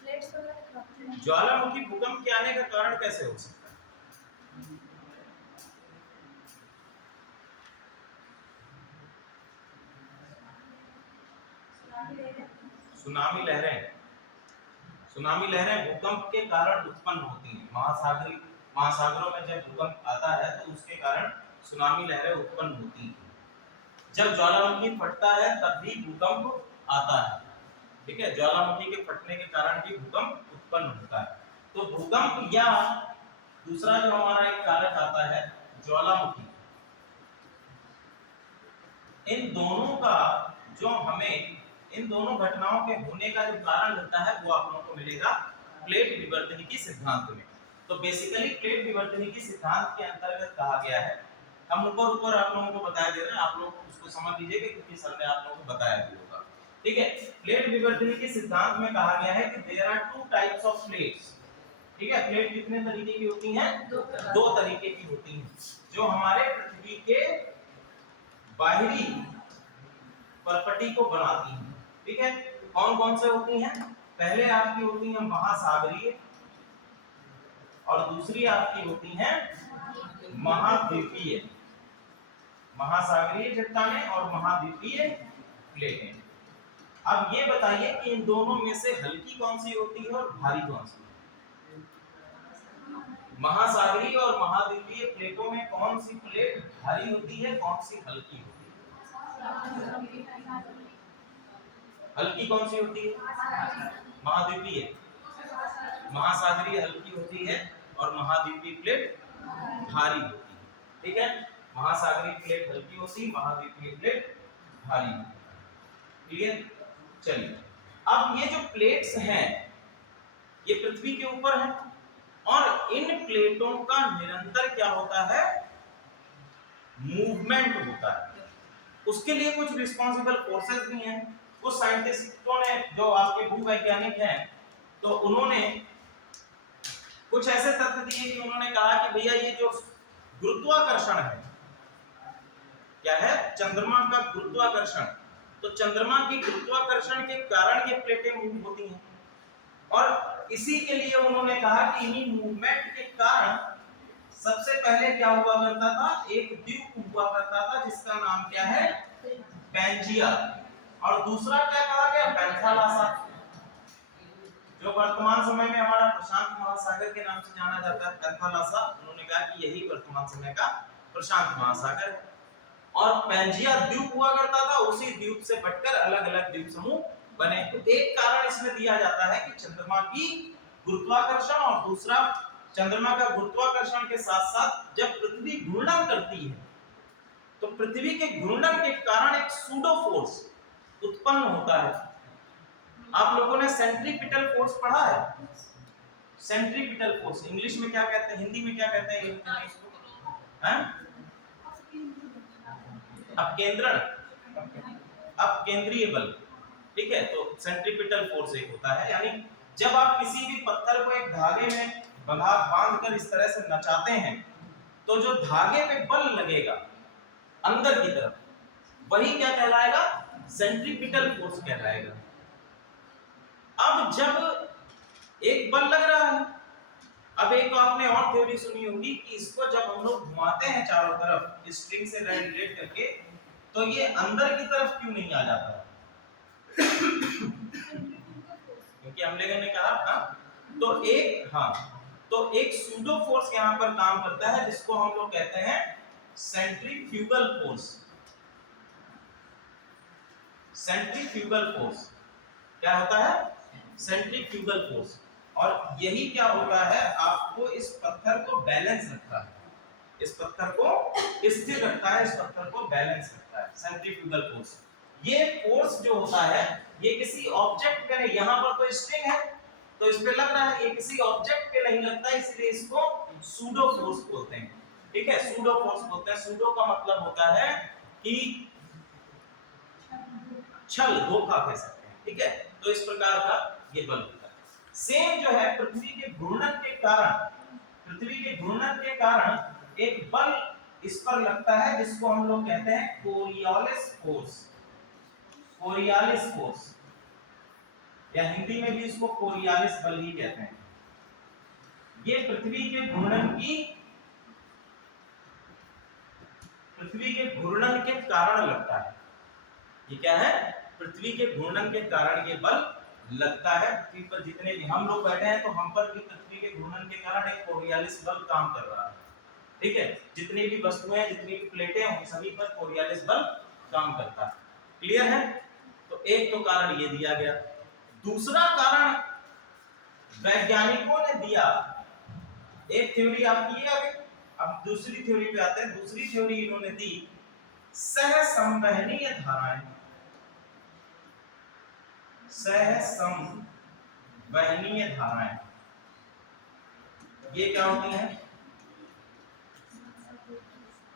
प्लेट्स वगैरह रखते हैं। ज्वालामुखी भूकंप के आने का कारण कैसे हो सकता है? सुनामी लहरें। सुनामी लहरें भूकंप के कारण उत्पन्न होती हैं। महासागरों में जब भूकंप आता है तो उसके कारण सुनामी लहरें उत्पन्न होती हैं। जब ज्वालामुखी फटता है तब भी भूकंप आता है। ठीक है, ज्वालामुखी के फटने के कारण भी भूकंप उत्पन्न होता है। तो भूकंप या दूसरा जो हमारा एक कारक आता है ज्वालामुखी, इन दोनों का जो हमें इन दोनों घटनाओं के होने का जो कारण होता है वो आप लोगों को मिलेगा प्लेट विवर्तनिकी सिद्धांत में। तो बेसिकली प्लेट विवर्तनिकी सिद्धांत के अंतर्गत कहा गया है, हम ऊपर ऊपर आप लोगों को बताया दे रहे हैं, आप लोग उसको समझ लीजिए क्योंकि सर ने आप लोगों को बताया भी होगा। ठीक है, प्लेट विवर्तनिकी सिद्धांत में कहा गया है कि there are two types of plates. ठीक है, प्लेट कितने तरीके की होती हैं? दो तरीके की होती हैं, जो हमारे पृथ्वी के बाहरी परपटी को बनाती हैं। ठीक है, कौन कौन से होती हैं? पहले आपकी होती हैं महासागरीय और दूसरी आपकी होती हैं महाद्वीपीय। महासागरीय चट्टानें और महाद्वीपीय प्लेटें। अब ये बताइए कि इन दोनों में से हल्की कौन सी होती है और भारी कौन सी? महासागरीय और महाद्वीपीय प्लेटों में कौन सी प्लेट भारी होती है, कौन सी हल्की होती है? हल्की कौन सी होती है? महाद्वीपीय। महासागरीय हल्की होती है और महाद्वीपीय प्लेट भारी होती है। ठीक है, महासागरीय प्लेट हल्की होती है, महाद्वीपीय प्लेट भारी होती है। क्लियर? चलिए, अब ये जो प्लेट्स हैं ये पृथ्वी के ऊपर है और इन प्लेटों का निरंतर क्या होता है? मूवमेंट होता है। उसके लिए कुछ रिस्पॉन्सिबल फोर्सेस भी हैं। कुछ साइंटिस्टों ने, जो आपके भूवैज्ञानिक हैं, तो उन्होंने कुछ ऐसे तथ्य दिए कि उन्होंने कहा कि भैया ये जो गुरुत्वाकर्षण है, क्या है? चंद्रमा का गुरुत्वाकर्षण। तो चंद्रमा की गुरुत्वाकर्षण के कारण ये प्लेटें मूव होती हैं और इसी के लिए उन्होंने कहा कि इन्हीं मूवमेंट के कारण सबसे पहले क्या हुआ करता था? एक द्वीप हुआ करता था जिसका नाम क्या है? पैंजिया। और दूसरा क्या कहा गया? पैंथालासा, जो वर्तमान समय में हमारा प्रशांत महासागर के नाम से जाना जाता है। पैंथालासा, उन्होंने कहा कि यही वर्तमान समय का प्रशांत महासागर है। और पैंजिया द्वीप हुआ करता था, उसी द्वीप से बढ़कर अलग अलग द्वीप समूह बने। तो एक कारण इसमें दिया जाता है कि चंद्रमा की गुरुत्वाकर्षण, और दूसरा चंद्रमा का गुरुत्वाकर्षण के साथ साथ जब पृथ्वी घूर्णन करती है तो पृथ्वी के घूर्णन के कारण एक सूडो फोर्स उत्पन्न होता है। आप लोगों ने सेंट्रीपिटल फोर्स पढ़ा है? सेंट्रीपिटल फोर्स इंग्लिश में क्या कहते हैं, हिंदी में क्या कहते हैं इसको? अपकेंद्रण, अपकेंद्रीय बल। ठीक है, तो सेंट्रीपिटल फोर्स एक होता है, यानी जब आप किसी भी पत्थर को एक धागे में बांधकर इस तरह से नचाते हैं तो जो धागे पे बल लगेगा अंदर की तरफ, वही क्या कहलाएगा? सेंट्रीपिटल फोर्स कहलाएगा। अब जब एक बल लग रहा है, अब एक आपने और थ्योरी सुनी होगी कि इसको जब हम लोग घुमाते हैं चारों तरफ स्ट्रिंग से रिलेट करके, तो ये अंदर की तरफ क्यों नहीं आ जाता? क्योंकि हम लोगों ने कहा तो एक सूडो फोर्स यहाँ पर काम करता है जिसको हम लोग कहते हैं सेंट्रीफ्यूगल फोर्स। सेंट्रीफ्यूगल फोर्स क्या होता है? Centrifugal force. और यही क्या होता है? आपको इस पत्थर को बैलेंस रखता है, इस पत्थर को स्थिर रखता है, इस पत्थर को बैलेंस रखता है, सेंट्रीफ्यूगल फोर्स। ये फोर्स जो होता है ये किसी ऑब्जेक्ट पे नहीं, यहाँ पर तो स्ट्रिंग है तो इस पे लग रहा है, ये किसी ऑब्जेक्ट पे नहीं लगता, इसलिए इसको सूडो फोर्स बोलते हैं। ठीक है, सूडो फोर्स बोलते हैं। सूडो का मतलब होता है कि छल, धोखा कह सकते हैं। ठीक है, तो इस प्रकार का ये बल होता है। सेम जो है पृथ्वी के घूर्णन के कारण एक बल इस पर लगता है जिसको हम लोग कहते हैं कोरियालिस फोर्स, या हिंदी में भी इसको कोरियालिस बल ही कहते हैं। ये पृथ्वी के घूर्णन के कारण लगता है। ये क्या है? पृथ्वी के घूर्णन के कारण ये बल लगता है। पृथ्वी पर जितने भी हम लोग बैठे हैं तो हम पर भी पृथ्वी के घूर्णन के कारण एक कोरियालिस बल काम कर रहा है। ठीक है, जितनी भी वस्तुएं, जितनी भी प्लेटें हैं, सभी पर कोरियालिस बल काम करता है। क्लियर है? तो एक तो कारण ये दिया गया। दूसरा कारण वैज्ञानिकों ने दिया, एक थ्योरी आपकी है अभी, अब दूसरी थ्योरी पे आते हैं। दूसरी थ्योरी इन्होंने दी सहसंवहनीय धाराएं। सहसंवहनीय धाराएं ये क्या होती हैं?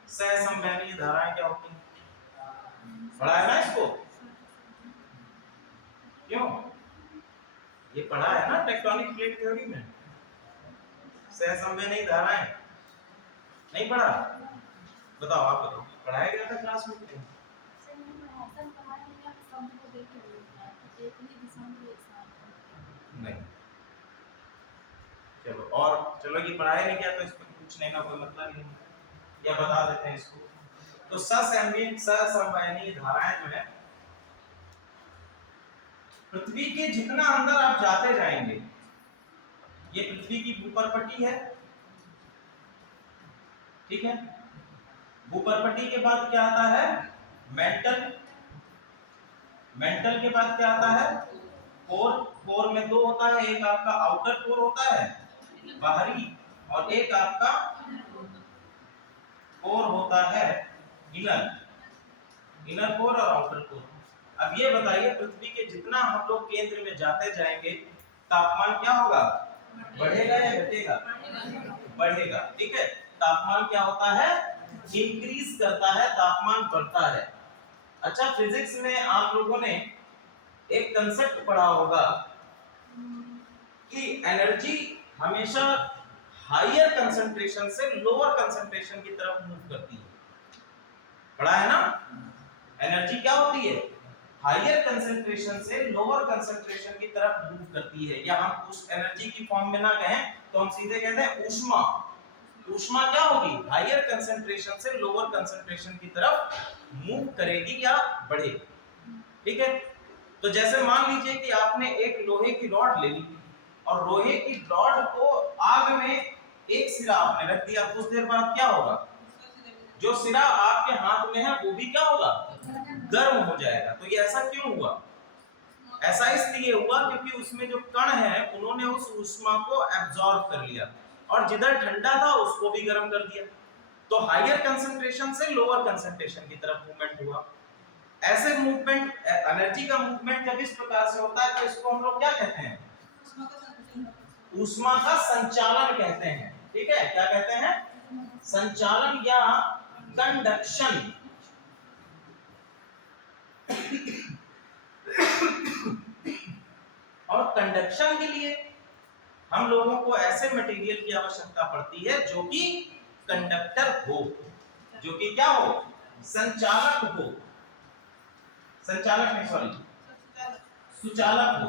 सहसंवहनीय धाराएं क्या होती हैं? पढ़ा है ना इसको? क्यों? ये पढ़ा है ना टेक्टोनिक प्लेट थ्योरी में, सहसंवहनीय धाराएं नहीं पढ़ा? बताओ, आप बताओ, पढ़ाया गया था क्लास में? नहीं। चलो, और चलो, ये पढ़ाया नहीं गया तो इसको पूछने का कोई मतलब नहीं, या बता देते हैं इसको। तो सहसंवहनीय धाराएं जो है, पृथ्वी के जितना अंदर आप जाते जाएंगे, ये पृथ्वी की भूपर्पटी है, ठीक है। भूपर्पटी के बाद क्या आता है? मेंटल। मेंटल के बाद क्या आता है? कोर। कोर में दो होता है, एक आपका आउटर कोर होता है बाहरी, और एक आपका कोर होता है इनर। इनर कोर और आउटर कोर। अब ये बताइए, पृथ्वी के जितना हम लोग केंद्र में जाते जाएंगे, तापमान क्या होगा? बढ़ेगा या घटेगा? बढ़ेगा। ठीक है, तापमान क्या होता है? इंक्रीज करता है, तापमान बढ़ता है। अच्छा, फिजिक्स में आप लोगों ने एक कंसेप्ट पढ़ा होगा कि एनर्जी हमेशा हायर कंसंट्रेशन से लोअर कंसंट्रेशन की तरफ मूव करती है। पढ़ा है ना? एनर्जी क्या होती है? हायर कंसंट्रेशन से लोअर कंसंट्रेशन की तरफ मूव करती है। या हम उस एनर्जी की फॉर्म में ना कहें तो हम सीधे कहते हैं ऊष्मा। ऊष्मा क्या होगी? हायर कंसंट्रेशन से लोअर कंसंट्रेशन की तरफ मूव करेगी या बढ़ेगी। ठीक है, तो जैसे मान लीजिए कि आपने एक लोहे की रॉड ले ली और लोहे की रॉड को आग में एक सिरा आपने रख दिया, कुछ देर बाद क्या होगा? जो सिरा आपके हाथ में है वो भी क्या होगा? गर्म हो जाएगा। तो ये ऐसा क्यों हुआ? ऐसा इसलिए हुआ क्योंकि उसमें जो कण है उन्होंने उस ऊष्मा को एब्जॉर्ब कर लिया, और जिधर ठंडा था उसको भी गर्म कर दिया। तो हायर कंसंट्रेशन से लोअर कंसंट्रेशन की तरफ मूवमेंट हुआ। ऐसे मूवमेंट, एनर्जी का मूवमेंट जब इस प्रकार से होता है तो इसको हम लोग क्या कहते हैं? ऊष्मा का संचालन कहते हैं। ठीक है, क्या कहते हैं? संचालन या कंडक्शन। और कंडक्शन के लिए हम लोगों को ऐसे मटेरियल की आवश्यकता पड़ती है जो कि कंडक्टर हो, जो कि क्या हो? संचालक हो। संचालक नहीं, सॉरी, सुचालक हो।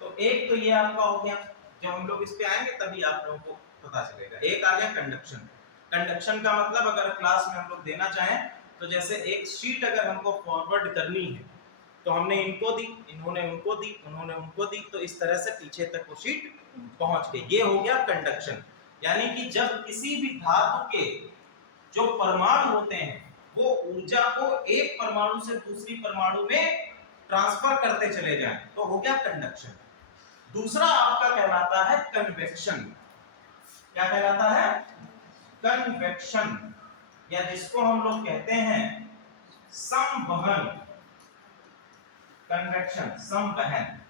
तो एक तो ये आपका हो गया, जब हम लोग इस पे आएंगे तभी आप लोगों को पता चलेगा। एक आ गया कंडक्शन। कंडक्शन का मतलब अगर क्लास में हम लोग देना चाहें तो जैसे एक शीट अगर हमको फॉरवर्ड करनी है तो हमने इनको दी, इन्होंने उनको दी, उन्होंने उनको दी, तो इस तरह से पीछे तक वो शीट पहुंच गई। ये हो गया कंडक्शन। यानी कि जब किसी भी धातु के जो परमाणु होते हैं वो ऊर्जा को एक परमाणु से दूसरी परमाणु में ट्रांसफर करते चले जाएं तो हो गया कंडक्शन। दूसरा आपका कहलाता है कन्वेक्शन। क्या कहलाता है? कन्वेक्शन, या जिसको हम लोग कहते हैं संवहन। कन्वेक्शन, संवहन।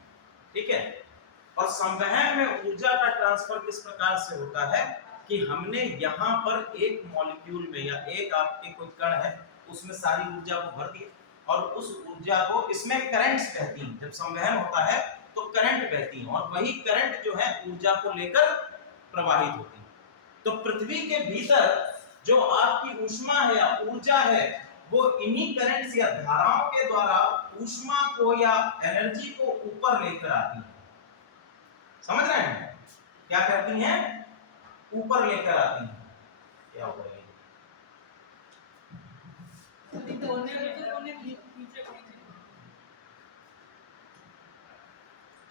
ठीक है, और संवहन में ऊर्जा का ट्रांसफर किस प्रकार से होता है कि हमने यहाँ पर एक मॉलिक्यूल में या एक आपके कोई कण है उसमें सारी ऊर्जा को भर दिया, और उस ऊर्जा को, इसमें करंट्स कहती हैं। जब संवहन होता है तो तो करंट बहती है और वही करंट जो है ऊर्जा को लेकर प्रवाहित होती है। तो पृथ्वी के भीतर जो आपकी ऊष्मा है या ऊर्जा है वो इन्हीं करंट्स या धाराओं के द्वारा ऊष्मा को या एनर्जी को ऊपर लेकर आती है। समझ रहे हैं क्या करती हैं? ऊपर लेकर आती हैं। क्या होगा ये?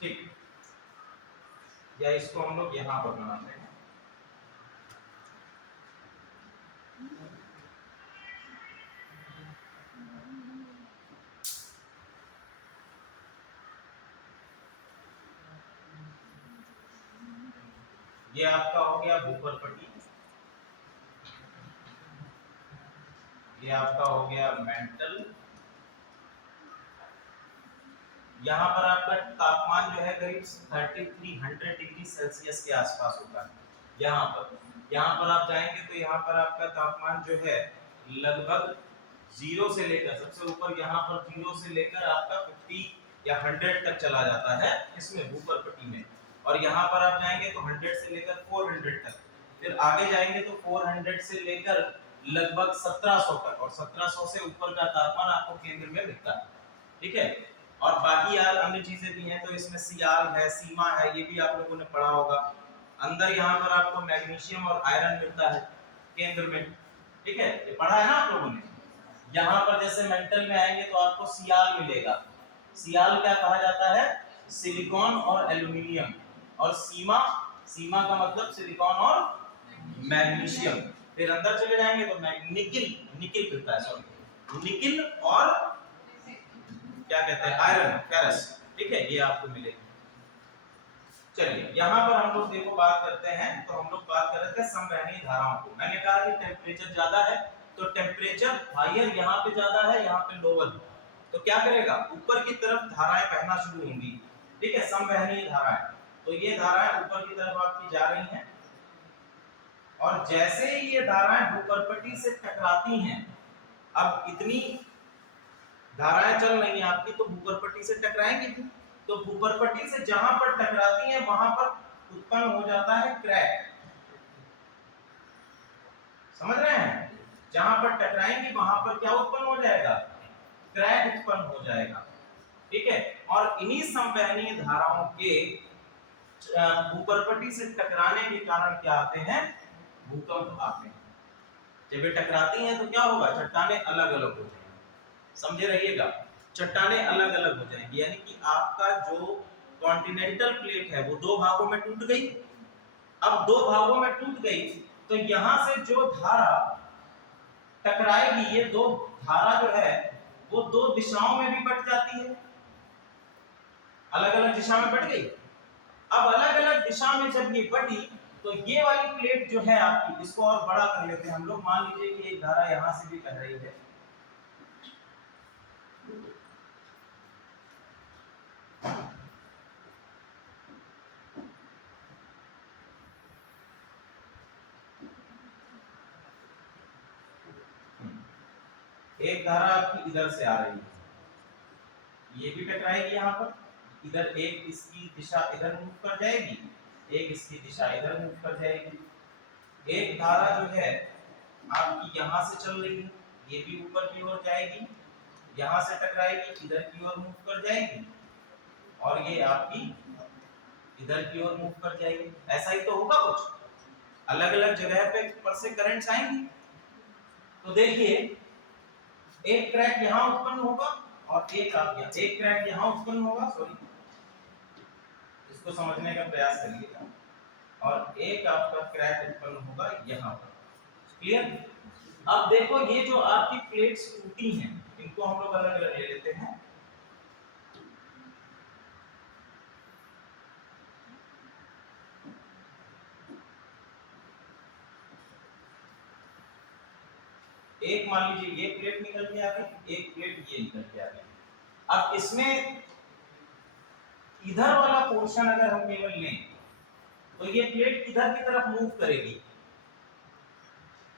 ठीक, या इसको हम लोग यहां पर बनाते हैं। ये आपका हो गया भूपर्पटी, ये आपका हो गया मेंटल। यहाँ पर आपका तापमान जो है करीब 3300 डिग्री सेल्सियस के आसपास होता है। यहाँ पर आप जाएंगे तो यहाँ पर आपका तापमान जो है लगभग 0 से लेकर सबसे ऊपर यहाँ पर 0 से लेकर आपका 50 या 100 तक चला जाता है इसमें भूपर्पटी में। और यहाँ पर आप जाएंगे तो 100 से लेकर 400 तक, फिर आगे जाएंगे तो 400 से लेकर लगभग 1700 तक, और 1700 से ऊपर का तापमान आपको केंद्र में मिलता है। ठीक है, और बाकी यार अन्य चीजें भी हैं, तो इसमें सियाल है, सीमा है, ये भी आप लोगों ने पढ़ा होगा। अंदर यहाँ पर आपको मैग्नीशियम और आयरन मिलता है केंद्र में। ठीक है, ये पढ़ा है ना आप लोगों ने। यहाँ पर जैसे मेंटल में आएंगे तो आपको सियाल मिलेगा। सियाल क्या कहा जाता है? सिलिकॉन और एल्यूमिनियम। और सीमा का मतलब सिलिकॉन और मैग्नीशियम। फिर अंदर चले जाएंगे तो निकिल मिलता है, सॉरी, निकिल और क्या कहते हैं, आयरन, फेरस। ठीक है, ये आपको मिलेगी। चलिए यहाँ पर हम लोग देखो बात करते हैं, तो हम लोग बात कर रहे थे संवहनीय धाराओं को। मैंने कहा कि टेम्परेचर ज्यादा है तो टेम्परेचर हायर यहाँ पे ज्यादा है, यहाँ पे लोअर, तो क्या करेगा? ऊपर की तरफ धाराएं बहना शुरू होंगी। ठीक है, संवहनीय धाराएं, तो ये धाराएं ऊपर की तरफ आपकी जा रही हैं, और जैसे ही ये धाराएं भूपर्पटी से टकराती हैं, अब इतनी धाराएं चल रही हैं आपकी, तो भूपर्पटी से टकराएंगी, तो भूपर्पटी से जहां पर टकराती हैं वहां पर उत्पन्न हो जाता है क्रैक। समझ रहे हैं? जहां पर टकराएंगी वहां पर क्या उत्पन्न हो जाएगा? क्रैक उत्पन्न हो जाएगा। ठीक है, और इन्हीं संवहनीय धाराओं के भूपर्पटी से टकराने के कारण क्या आते हैं? भूकंप आते हैं। जब ये टकराती हैं तो क्या होगा? चट्टानें अलग अलग हो जाएंगी। समझे रहिएगा, चट्टानें अलग अलग हो जाएंगी, यानी कि आपका जो कॉन्टिनेंटल प्लेट है वो दो भागों में टूट गई। अब दो भागों में टूट गई तो यहां से जो धारा टकराएगी, ये दो धारा जो है वो दो दिशाओं में भी बट जाती है, अलग अलग दिशा में बट गई। अब अलग अलग दिशा में जब ये बटी तो ये वाली प्लेट जो है आपकी, इसको और बड़ा कर लेते हैं हम लोग। मान लीजिए कि एक धारा यहां से भी बह रही है, एक धारा आपकी इधर से आ रही है, ये भी टकराएगी यहाँ पर, इधर एक इसकी दिशा इधर मूव कर जाएगी, एक इसकी दिशा इधर मूव कर जाएगी। एक धारा जो है आपकी यहाँ से चल रही है, ये भी ऊपर की ओर जाएगी, यहाँ से टकराएगी, इधर की ओर मूव कर जाएगी, और ये आपकी इधर की ओर मूव कर जाएगी। ऐसा ही तो होगा, कुछ अलग अलग जगह पे पर से करंट्स आएंगी। तो देखिए, एक क्रैक यहाँ उत्पन्न होगा और एक क्रैक यहाँ उत्पन्न होगा, सॉरी, इसको समझने का प्रयास करिएगा, और एक आपका क्रैक उत्पन्न होगा यहाँ पर। क्लियर? अब देखो, ये जो आपकी प्लेट्स टूटी हैं, इनको हम लोग अलग अलग ले लेते हैं। एक मान लीजिए ये प्लेट निकल के आ गई, एक प्लेट ये निकल के आ गई। अब इसमें इधर वाला पोर्शन अगर हम केवल लें तो ये प्लेट किधर की तरफ मूव करेगी?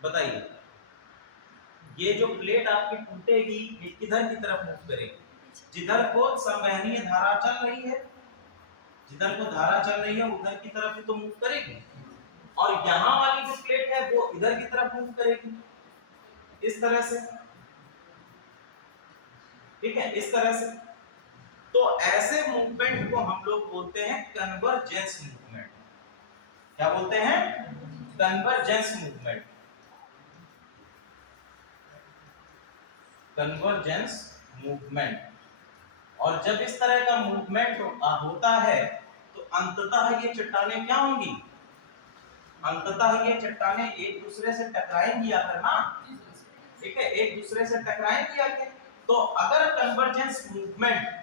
बताइए, ये जो प्लेट आपकी टूटेगी ये किधर की तरफ मूव करेगी? जिधर को संवहनीय धारा चल रही है, जिधर को धारा चल रही है उधर की तरफ ही तो मूव करेगी, और यहाँ वाली जो प्लेट है वो इधर की तरफ मूव करेगी, इस तरह से, ठीक है, इस तरह से। तो ऐसे मूवमेंट को हम लोग बोलते हैं कन्वर्जेंस मूवमेंट। क्या बोलते हैं? Convergence movement. Convergence movement. और जब इस तरह का मूवमेंट होता है तो अंततः ये चट्टानें क्या होंगी? अंततः ये चट्टानें एक दूसरे से टकराएंगी आकर ना, ठीक है, एक दूसरे से टकराएंगी आके। तो अगर कन्वर्जेंस मूवमेंट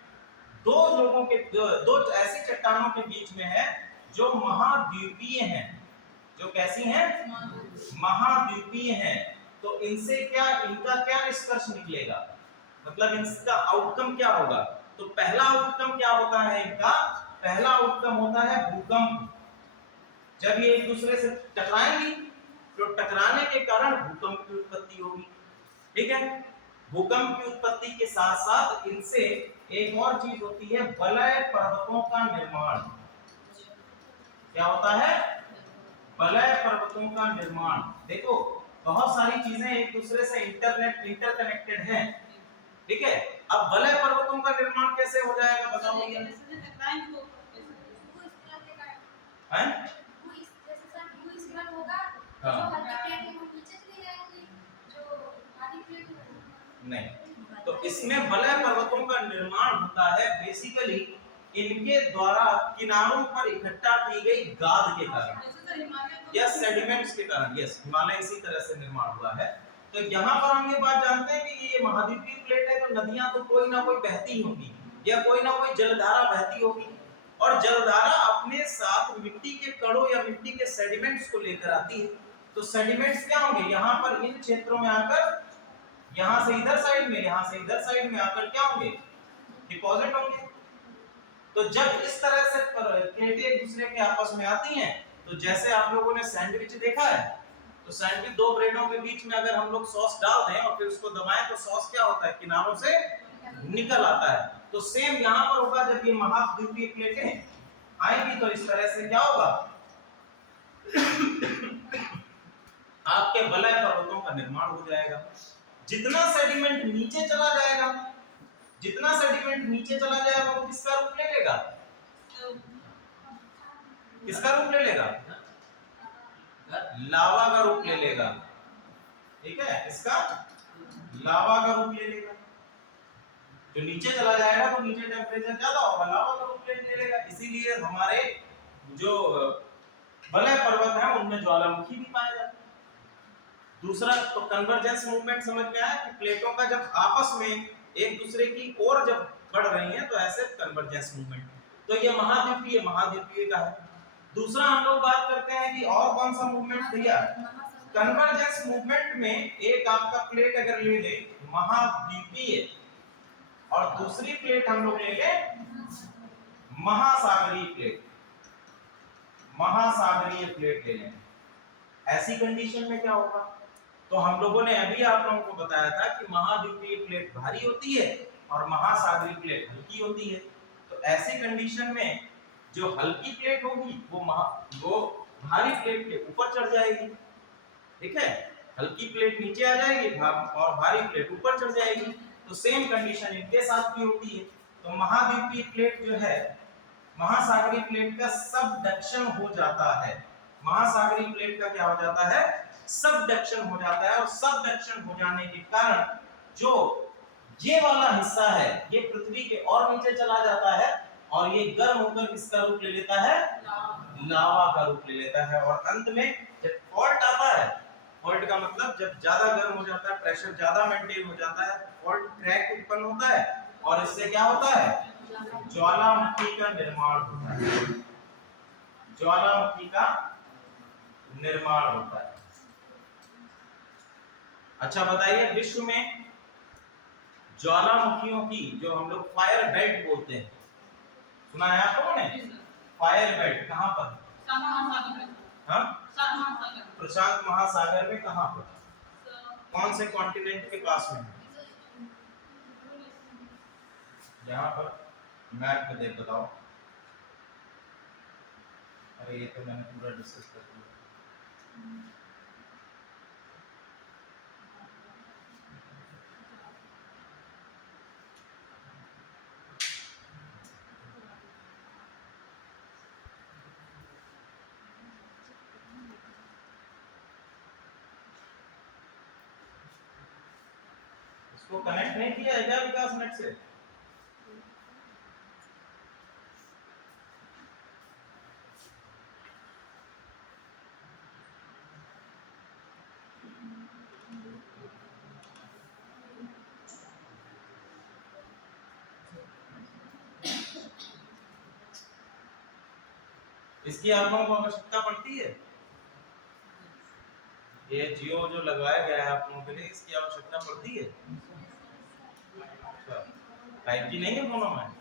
दो लोगों के दो ऐसी चट्टानों के बीच में है जो महाद्वीपीय हैं, जो कैसी हैं? महाद्वीपीय हैं, तो इनसे क्या, इनका क्या निष्कर्ष निकलेगा, मतलब इसका आउटकम क्या होगा? तो पहला आउटकम क्या होता है इनका? पहला आउटकम होता है भूकंप। जब ये एक दूसरे से टकराएंगी तो टकराने के कारण भूकंप की उत्पत्ति होगी, ठीक है। भूकंप की उत्पत्ति के साथ साथ इनसे एक और चीज होती है, वलय पर्वतों का निर्माण। क्या होता है? वलय पर्वतों का निर्माण। देखो बहुत सारी चीजें एक दूसरे से इंटरकनेक्टेड हैं, ठीक है। अब वलय पर्वतों का निर्माण कैसे हो जाएगा बताओ भैया? हैं? नहीं, तो इसमें वलय पर्वतों का निर्माण होता है बेसिकली इनके द्वारा किनारों पर इकट्ठा की गई गाद के कारण या सेडिमेंट्स के कारण। यस, हिमालय इसी तरह से निर्माण हुआ है। तो यहाँ पर हम ये बात जानते हैं कि ये महाद्वीपीय प्लेट है, तो नदियां तो कोई ना कोई बहती होगी या कोई ना कोई जलधारा बहती होगी, और जलधारा अपने साथ मिट्टी के कणों या मिट्टी के सेडिमेंट्स को लेकर आती है। तो सेडिमेंट्स क्या होंगे? यहाँ पर इन क्षेत्रों में आकर, यहाँ से इधर साइड में, यहाँ से इधर साइड में आकर क्या होंगे? डिपॉजिट होंगे। तो जब इस तरह से प्लेटें एक दूसरे के आपस में आती हैं, तो जैसे आप लोगों ने सैंडविच देखा है, तो सैंडविच दो ब्रेडों के बीच में अगर हम लोग सॉस डाल दें और फिर उसको दबाएं तो सॉस क्या होता है? किनारों से निकल आता है। तो सेम यहाँ पर होगा, जब ये महाद्वीपीय प्लेटें आएंगी तो इस तरह से क्या होगा? आपके वलय पर्वतों का निर्माण हो जाएगा। जितना सेडिमेंट नीचे चला जाएगा, जितना सेडिमेंट नीचे चला जाएगा वो किसका रूप ले लेगा? किसका रूप ले लेगा? लावा का रूप ले लेगा, ठीक है, इसका लावा का रूप ले लेगा। जो नीचे चला जाएगा तो नीचे टेम्परेचर ज्यादा होगा, लावा का रूप ले लेगा। इसीलिए हमारे जो वलय पर्वत है उनमें ज्वालामुखी भी पाया जाता है। दूसरा तो कन्वर्जेंस मूवमेंट समझ में आया कि प्लेटों का जब आपस में एक दूसरे की ओर जब बढ़ रही हैं तो ऐसे कन्वर्जेंस मूवमेंट। तो ये महाद्वीपीय का है। दूसरा हम लोग बात करते हैं कि और कौन सा मूवमेंट भैया? कन्वर्जेंस मूवमेंट में एक आपका प्लेट अगर ले ले महाद्वीपीय और दूसरी प्लेट हम लोग ले ले महासागरीय प्लेट, महासागरीय प्लेट ले लें, ऐसी कंडीशन में क्या होगा? तो हम लोगों ने अभी आप लोगों को बताया था कि महाद्वीपीय प्लेट भारी होती है और महासागरीय प्लेट हल्की होती है। तो ऐसी कंडीशन में जो हल्की प्लेट होगी वो भारी प्लेट के ऊपर चढ़ जाएगी, ठीक है, हल्की प्लेट नीचे आ जाएगी और भारी प्लेट ऊपर चढ़ जाएगी। तो सेम कंडीशन इनके साथ भी होती है। तो महाद्वीपीय प्लेट जो है महासागरीय प्लेट का सबडक्शन हो जाता है। महासागरीय प्लेट का क्या हो जाता है? सबडक्शन हो जाता है। और सबडक्शन हो जाने के कारण जो ये वाला हिस्सा है ये पृथ्वी के और नीचे चला जाता है और ये गर्म होकर किसका रूप ले लेता है? लावा का रूप ले लेता है। और अंत में जब फॉल्ट आता है, फॉल्ट का मतलब जब ज्यादा गर्म हो जाता है, प्रेशर ज्यादा मेंटेन हो जाता है, फॉल्ट क्रैक उत्पन्न होता है और इससे क्या होता है? ज्वालामुखी का निर्माण होता है। ज्वालामुखी का निर्माण होता है। अच्छा बताइए, विश्व में ज्वालामुखियों की जो हम लोग फायर बेल्ट बोलते हैं, सुना है आप लोगों ने? फायर बेल्ट कहाँ पर? हाँ, प्रशांत महासागर में। कहाँ पर? कौन से कॉन्टिनेंट के पास में? यहाँ पर मैप में देख बताओ। अरे ये तो मैंने पूरा डिस्कस कर दिया। इसको कनेक्ट नहीं किया है क्या विकास नेट से? इसकी आप लोगों को आवश्यकता पड़ती है? ये जियो जो लगवाया गया है आप लोगों के लिए, इसकी आवश्यकता पड़ती है? अच्छा, 5G नहीं है फोनों में?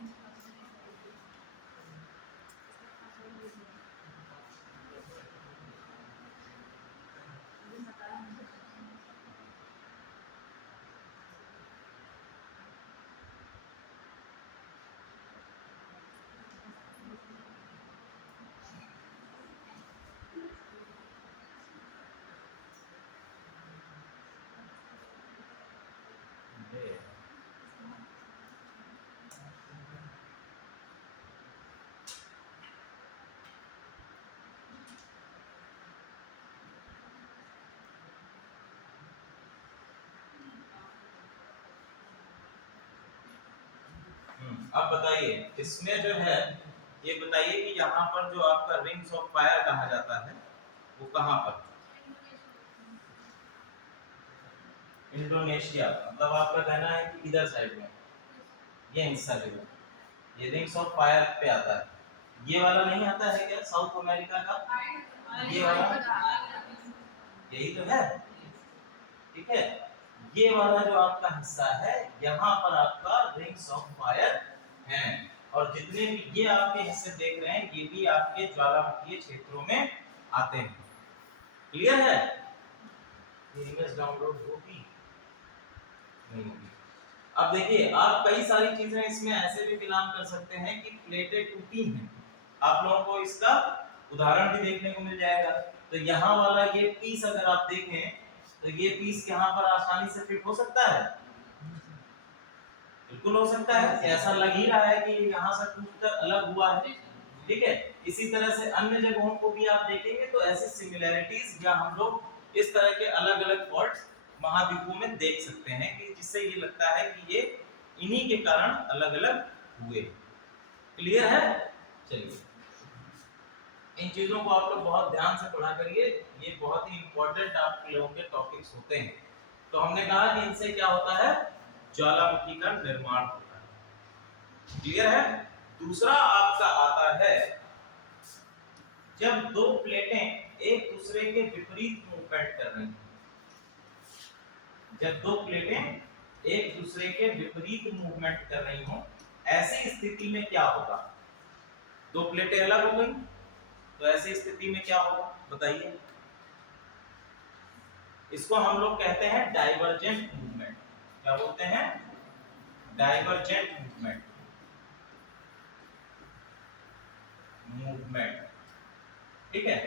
अब बताइए इसमें जो है, ये बताइए कि यहाँ पर जो आपका रिंग्स ऑफ फायर कहा जाता है वो कहाँ पर? इंडोनेशिया। मतलब आपका कहना है कि इधर साइड में ये हिस्सा जो है ये रिंग्स ऑफ फायर पे आता है। ये वाला नहीं आता है क्या साउथ अमेरिका का? ये वाला यही तो है, ठीक है। ये वाला जो आपका हिस्सा है यहाँ पर आपका रिंग्स ऑफ फायर है, और जितने भी ये आपके हिस्से देख रहे हैं ये भी आपके ज्वालामुखीय क्षेत्रों में आते हैं। क्लियर है? ये इमेज डाउनलोड होगी नहीं होगी? अब देखिए आप कई सारी चीजें इसमें ऐसे भी मिलान कर सकते हैं कि प्लेटें टूटी हैं। आप लोगों को इसका उदाहरण भी देखने को मिल जाएगा। तो यहाँ वाला ये पीस अगर आप देखें तो ये पीस यहाँ पर आसानी से फिट हो सकता है? बिल्कुल हो सकता है। ऐसा लग ही रहा है कि यहाँ से टूटकर अलग हुआ है, ठीक है। इसी तरह से अन्य जगहों को भी आप देखेंगे तो ऐसी सिमिलैरिटीज या हम लोग इस तरह के अलग अलग फॉल्ट्स महाद्वीपों में देख सकते हैं कि जिससे ये लगता है कि ये इन्हीं के कारण अलग अलग हुए। क्लियर है? चलिए इन चीजों को आप लोग बहुत ध्यान से पढ़ा करिए, ये बहुत ही इंपॉर्टेंट आप लोगों के टॉपिक्स होते हैं। तो हमने कहा कि इनसे क्या होता है, ज्वालामुखी का निर्माण होता है। क्लियर है? दूसरा आपका आता है जब दो प्लेटें एक दूसरे के विपरीत मूवमेंट कर रही हैं। जब दो प्लेटें एक दूसरे के विपरीत मूवमेंट कर रही हों, ऐसी स्थिति में क्या होगा? दो प्लेटें अलग हो गई तो ऐसी स्थिति में क्या होगा बताइए? इसको हम लोग कहते हैं डाइवर्जेंट मूवमेंट। क्या बोलते हैं? Divergent movement. ठीक है।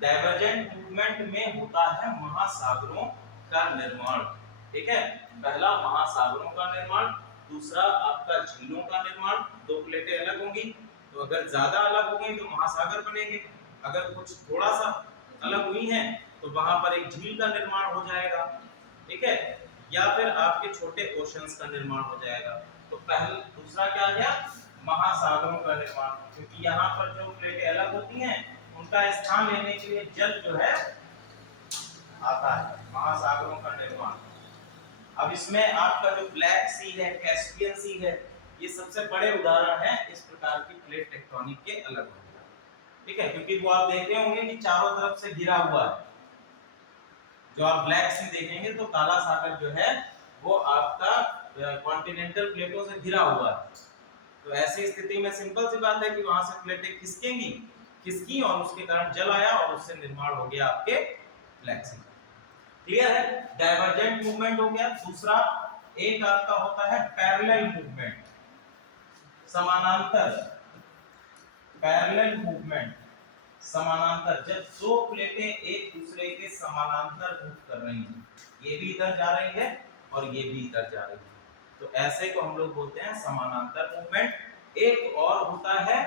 डाइवर्जेंट मूवमेंट में होता है महासागरों का निर्माण। ठीक है, पहला महासागरों का निर्माण, दूसरा आपका झीलों का निर्माण। दो प्लेटें अलग होंगी तो अगर ज्यादा अलग हो गई तो महासागर बनेंगे, अगर कुछ थोड़ा सा अलग हुई हैं तो वहां पर एक झील का निर्माण हो जाएगा। ठीक है, या फिर आपके छोटे ओशंस का निर्माण हो जाएगा। तो पहला दूसरा क्या आ गया? महासागरों का निर्माण, क्योंकि यहाँ पर जो प्लेटें अलग होती हैं उनका स्थान लेने के लिए जल जो है आता है, महासागरों का निर्माण। अब इसमें आपका जो ब्लैक सी है, कैस्पियन सी है, ये सबसे बड़े उदाहरण हैं इस प्रकार की प्लेट टेक्टोनिक के अलग होने का। ठीक है, क्योंकि वो आप देख रहे होंगे कि चारों तरफ से घिरा हुआ है। जो आप ब्लैक सी देखेंगे तो काला सागर जो है वो आपका कॉन्टिनेंटल प्लेटों से घिरा हुआ है। तो ऐसी स्थिति में सिंपल सी बात है कि वहां से प्लेटें खिसकी और उसके कारण जल आया और उससे निर्माण हो गया आपके ब्लैक सी। क्लियर है? डाइवर्जेंट मूवमेंट हो गया। दूसरा एक आपका होता है पैरेलल मूवमेंट, समानांतर पैरेलल मूवमेंट। समानांतर, जब दो प्लेटें एक दूसरे के समानांतर मूव कर रही हैं, ये भी इधर जा रही है और ये भी इधर जा रही है, तो ऐसे को हम लोग बोलते हैं समानांतर मूवमेंट। एक और होता है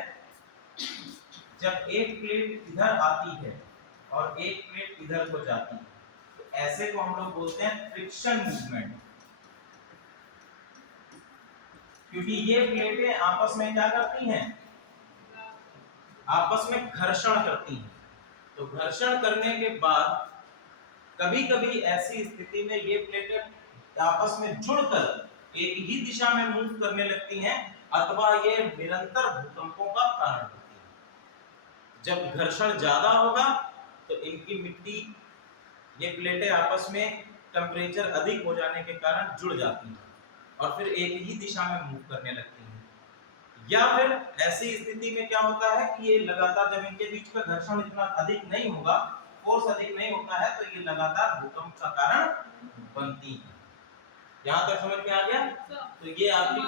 जब एक प्लेट इधर आती है और एक प्लेट इधर को जाती है, तो ऐसे को हम लोग बोलते हैं फ्रिक्शन मूवमेंट, क्योंकि ये प्लेटें आपस में क्या करती हैं, आपस में घर्षण करती हैं। तो घर्षण करने के बाद कभी कभी ऐसी स्थिति में ये प्लेटें आपस में जुड़कर एक ही दिशा में मूव करने लगती हैं, अथवा ये निरंतर भूकंपों का कारण बनती हैं। जब घर्षण ज्यादा होगा तो इनकी मिट्टी, ये प्लेटें आपस में टेम्परेचर अधिक हो जाने के कारण जुड़ जाती हैं और फिर एक ही दिशा में मूव करने लगती हैं। या फिर ऐसी स्थिति में क्या होता है कि ये लगातार, जब इनके बीच में घर्षण इतना अधिक नहीं होगा, फोर्स अधिक नहीं होता है, तो ये लगातार भूकंप का कारण बनती है। यहाँ तक समझ में आ गया? तो ये आपकी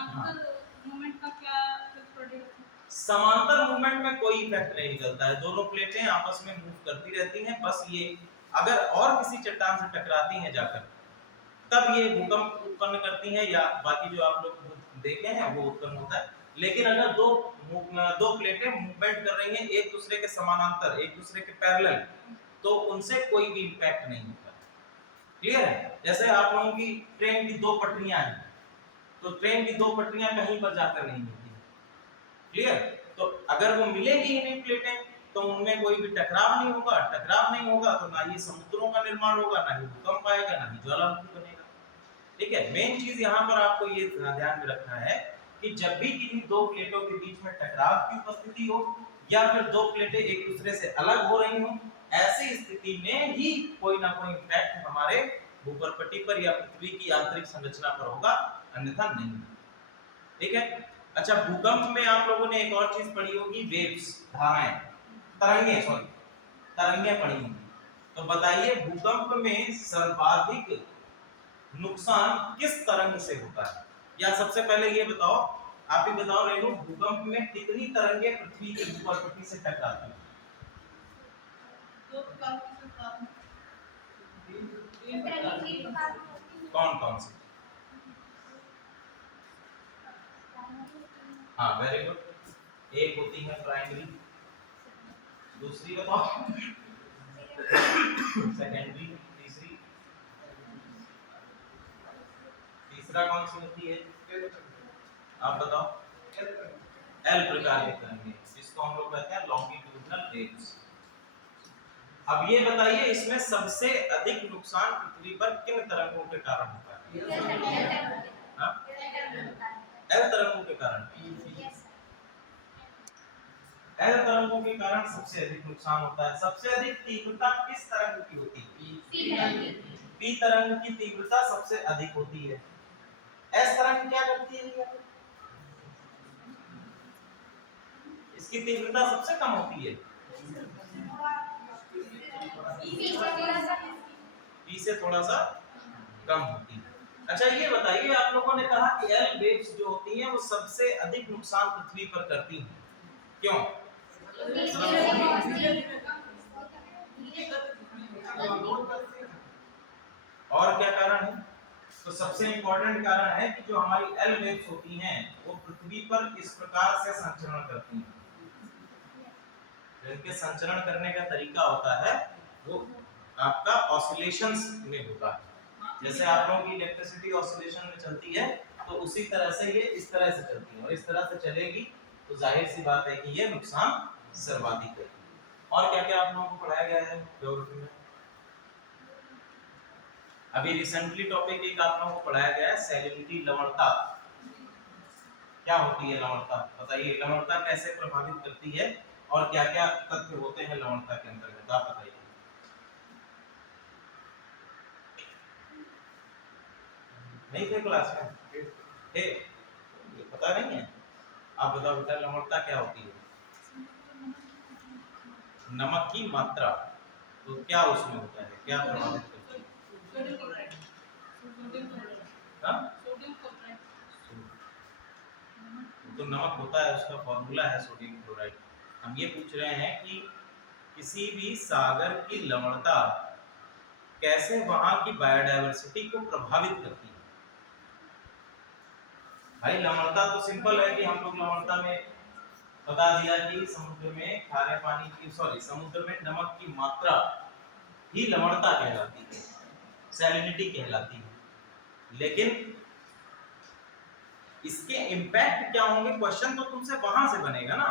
मूवमेंट का क्या इफेक्ट पड़ेगा? समांतर मूवमेंट में कोई इफेक्ट नहीं निकलता है, दोनों प्लेटें आपस में मूव करती रहती हैं। बस ये अगर और किसी चट्टान से टकराती हैं जाकर, तब ये भूकंप उत्पन्न करती हैं, या बाकी जो आप लोग देखे हैं वो उत्पन्न होता है। लेकिन अगर दो प्लेटें मूवमेंट कर रही हैं एक दूसरे के समानांतर, एक दूसरे के पैरेलल, तो उनसे कोई भी इम्पैक्ट नहीं होता। क्लियर है? जैसे आप लोगों की ट्रेन की दो पटरियां हैं, तो ट्रेन की दो पटरियां कहीं पर जाकर नहीं मिलती। क्लियर? तो अगर वो मिलेगी ही नहीं प्लेटें, तो उनमें कोई भी टकराव नहीं होगा। टकराव नहीं होगा तो ना ही समुद्रों का निर्माण होगा, ना ही भूकंप आएगा, ना ही ज्वालामुखी बनेगा। ठीक है, मेन चीज यहाँ पर आपको ये ध्यान में रखना है कि जब भी किसी दो प्लेटों के बीच में टकराव की उपस्थिति हो, या फिर दो प्लेटें एक दूसरे से अलग हो रही हो, ऐसी स्थिति में ही कोई ना कोई इम्पैक्ट हमारे भूपटपट्टी पर या पृथ्वी की आंतरिक संरचना पर होगा, अन्यथा नहीं। ठीक है? अच्छा, भूकंप में आप लोगों ने एक और चीज पढ़ी होगी, वेव्स, धाराएं, तरंगें पढ़ी होंगी। तो बताइए, भूकंप में सर्वाधिक नुकसान किस तरंग से होता है? या सबसे पहले ये बताओ, आप ही बताओ रेणु, भूकंप में कितनी तरंगें पृथ्वी के भूपटपट्टी से टकराती हैं? कौन कौन सी? हाँ, वेरी गुड। एक होती है प्राइमरी, दूसरी बताओ सेकेंडरी, तीसरा कौन सी होती है? आप बताओ। एल प्रकार की तरंगें, जिसको हम लोग कहते हैं लॉन्गिट्यूडिनल वेव्स। अब ये बताइए, इसमें सबसे अधिक नुकसान पृथ्वी पर किन तरंगों के कारण होता है? एल तरंगों के कारण। एल तरंगों के कारण सबसे अधिक नुकसान होता है। सबसे अधिक तीव्रता किस तरंग की होती है? पी तरंग की तीव्रता सबसे अधिक होती है। एस तरंग क्या करती है? इसकी तीव्रता सबसे कम होती है। पी से थोड़ा सा कम होती है। अच्छा, ये बताइए, आप लोगों ने कहा कि एल वेव्स जो होती हैं वो सबसे अधिक नुकसान पृथ्वी पर करती हैं, क्यों? और क्या कारण है? तो सबसे इंपॉर्टेंट कारण है कि जो हमारी एल वेव्स होती हैं वो पृथ्वी पर इस प्रकार से संचरण करती हैं। तो इनके संचरण करने का तरीका होता है वो आपका ऑसिलेशंस में होता है। जैसे आप लोगों की इलेक्ट्रिसिटी ऑसिलेशन में चलती है, तो उसी तरह से ये इस तरह से चलती है, और इस तरह से चलेगी तो जाहिर सी बात है कि ये नुकसान सर्वाधिक है। और क्या क्या आप लोगों को पढ़ाया गया है ज्योग्राफी में? अभी रिसेंटली टॉपिक एक आप लोगों को पढ़ाया गया है, सैलिनिटी, लवणता। क्या होती है लवणता? बताइए, लवणता कैसे प्रभावित करती है और क्या क्या तत्व होते हैं लवणता के अंतर्गत, आप बताइए। नहीं थे क्लास में? थे? पता नहीं है? आप बताओ बेटा, लवणता क्या होती है? नमक की मात्रा। तो क्या उसमें होता है, क्या प्रभावित करती है? हाँ? तो नमक होता है, उसका फॉर्मूला है सोडियम क्लोराइड। हम ये पूछ रहे हैं कि किसी भी सागर की लवणता कैसे वहां की बायोडायवर्सिटी को प्रभावित करती है। भाई लवणता तो सिंपल है कि हम लोग लवणता में बता दिया कि समुद्र में खारे पानी की समुद्र में नमक की मात्रा ही लवणता कहलाती है, सैलिनिटी कहलाती है। लेकिन इसके इम्पैक्ट क्या होंगे, क्वेश्चन तो तुमसे वहां से बनेगा ना।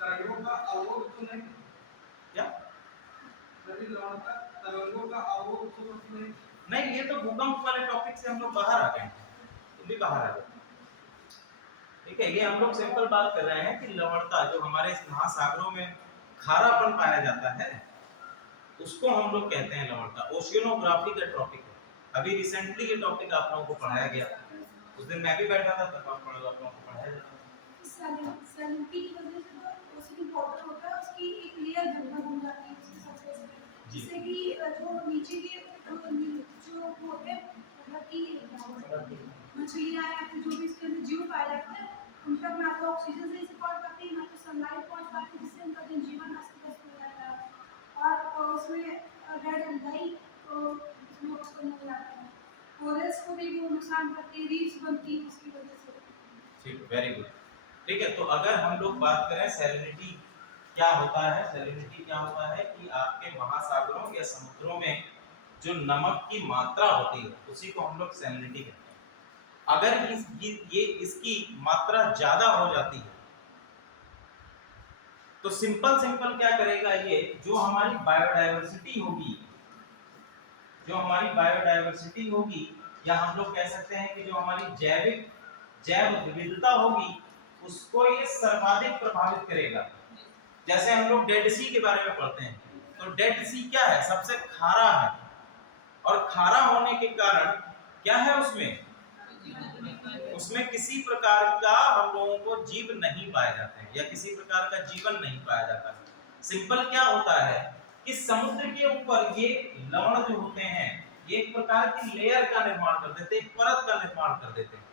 तरंगों का अवरोध तो नहीं, क्या तरंगों का अवरोध तो नहीं। नहीं, ये तो भूकंप वाले टॉपिक से हम लोग बाहर आ गए, तुम भी बाहर आ गए। ठीक है, ये हम लोग सिंपल बात कर रहे हैं कि लवणता जो हमारे इस महासागरों में खारापन पाया जाता है उसको हम लोग कहते हैं लवणता। ओशियनोग्राफी का टॉपिक है, अभी रिसेंटली ये टॉपिक आप लोगों को पढ़ाया गया। उस दिन मैं भी बैठा था तब आप लोगों को पढ़ाया जाता। सैलिनिटी की वजह से जो ओशन वाटर होता है उसकी एक लेयर बन जाती है उसकी सरफेस पे, जिससे कि जो नीचे के जो होते हैं मतलब कि मछलियाँ या फिर जो भी इसके अंदर जीव पाए जाते हैं उन तक ना तो ऑक्सीजन से इसे पहुँच पाती है ना तो सनलाइट पहुँच पाती है, जिससे उनका जनजीवन अस्त व्यस्त हो जाता है। और उसमें रेड एल्गाई उसमें उसको नहीं आता है, कोरल्स को भी वो नुकसान करती है, रीफ्स बनती है उसकी वजह से। ठीक, वेरी गुड। ठीक है, तो अगर हम लोग बात करें सैलिनिटी क्या होता है, सैलिनिटी क्या होता है कि आपके महासागरों या समुद्रों में जो नमक की मात्रा होती है उसी को हम लोग सैलिनिटी कहते हैं। अगर इसकी मात्रा ज्यादा हो जाती है तो सिंपल क्या करेगा, ये जो हमारी बायोडायवर्सिटी होगी, जो हमारी बायोडायवर्सिटी होगी या हम लोग कह सकते हैं कि जो हमारी जैव विविधता होगी उसको ये सर्वाधिक प्रभावित करेगा। जैसे हम लोग डेड सी के बारे में पढ़ते हैं, तो डेड सी क्या है, सबसे खारा है, और खारा होने के कारण क्या है उसमें किसी प्रकार का हम लोगों को जीव नहीं पाए जाते हैं या किसी प्रकार का जीवन नहीं पाया जाता है। सिंपल क्या होता है कि समुद्र के ऊपर ये लवण जो होते हैं ये एक प्रकार की लेयर का निर्माण कर देते हैं, एक परत का निर्माण कर देते हैं,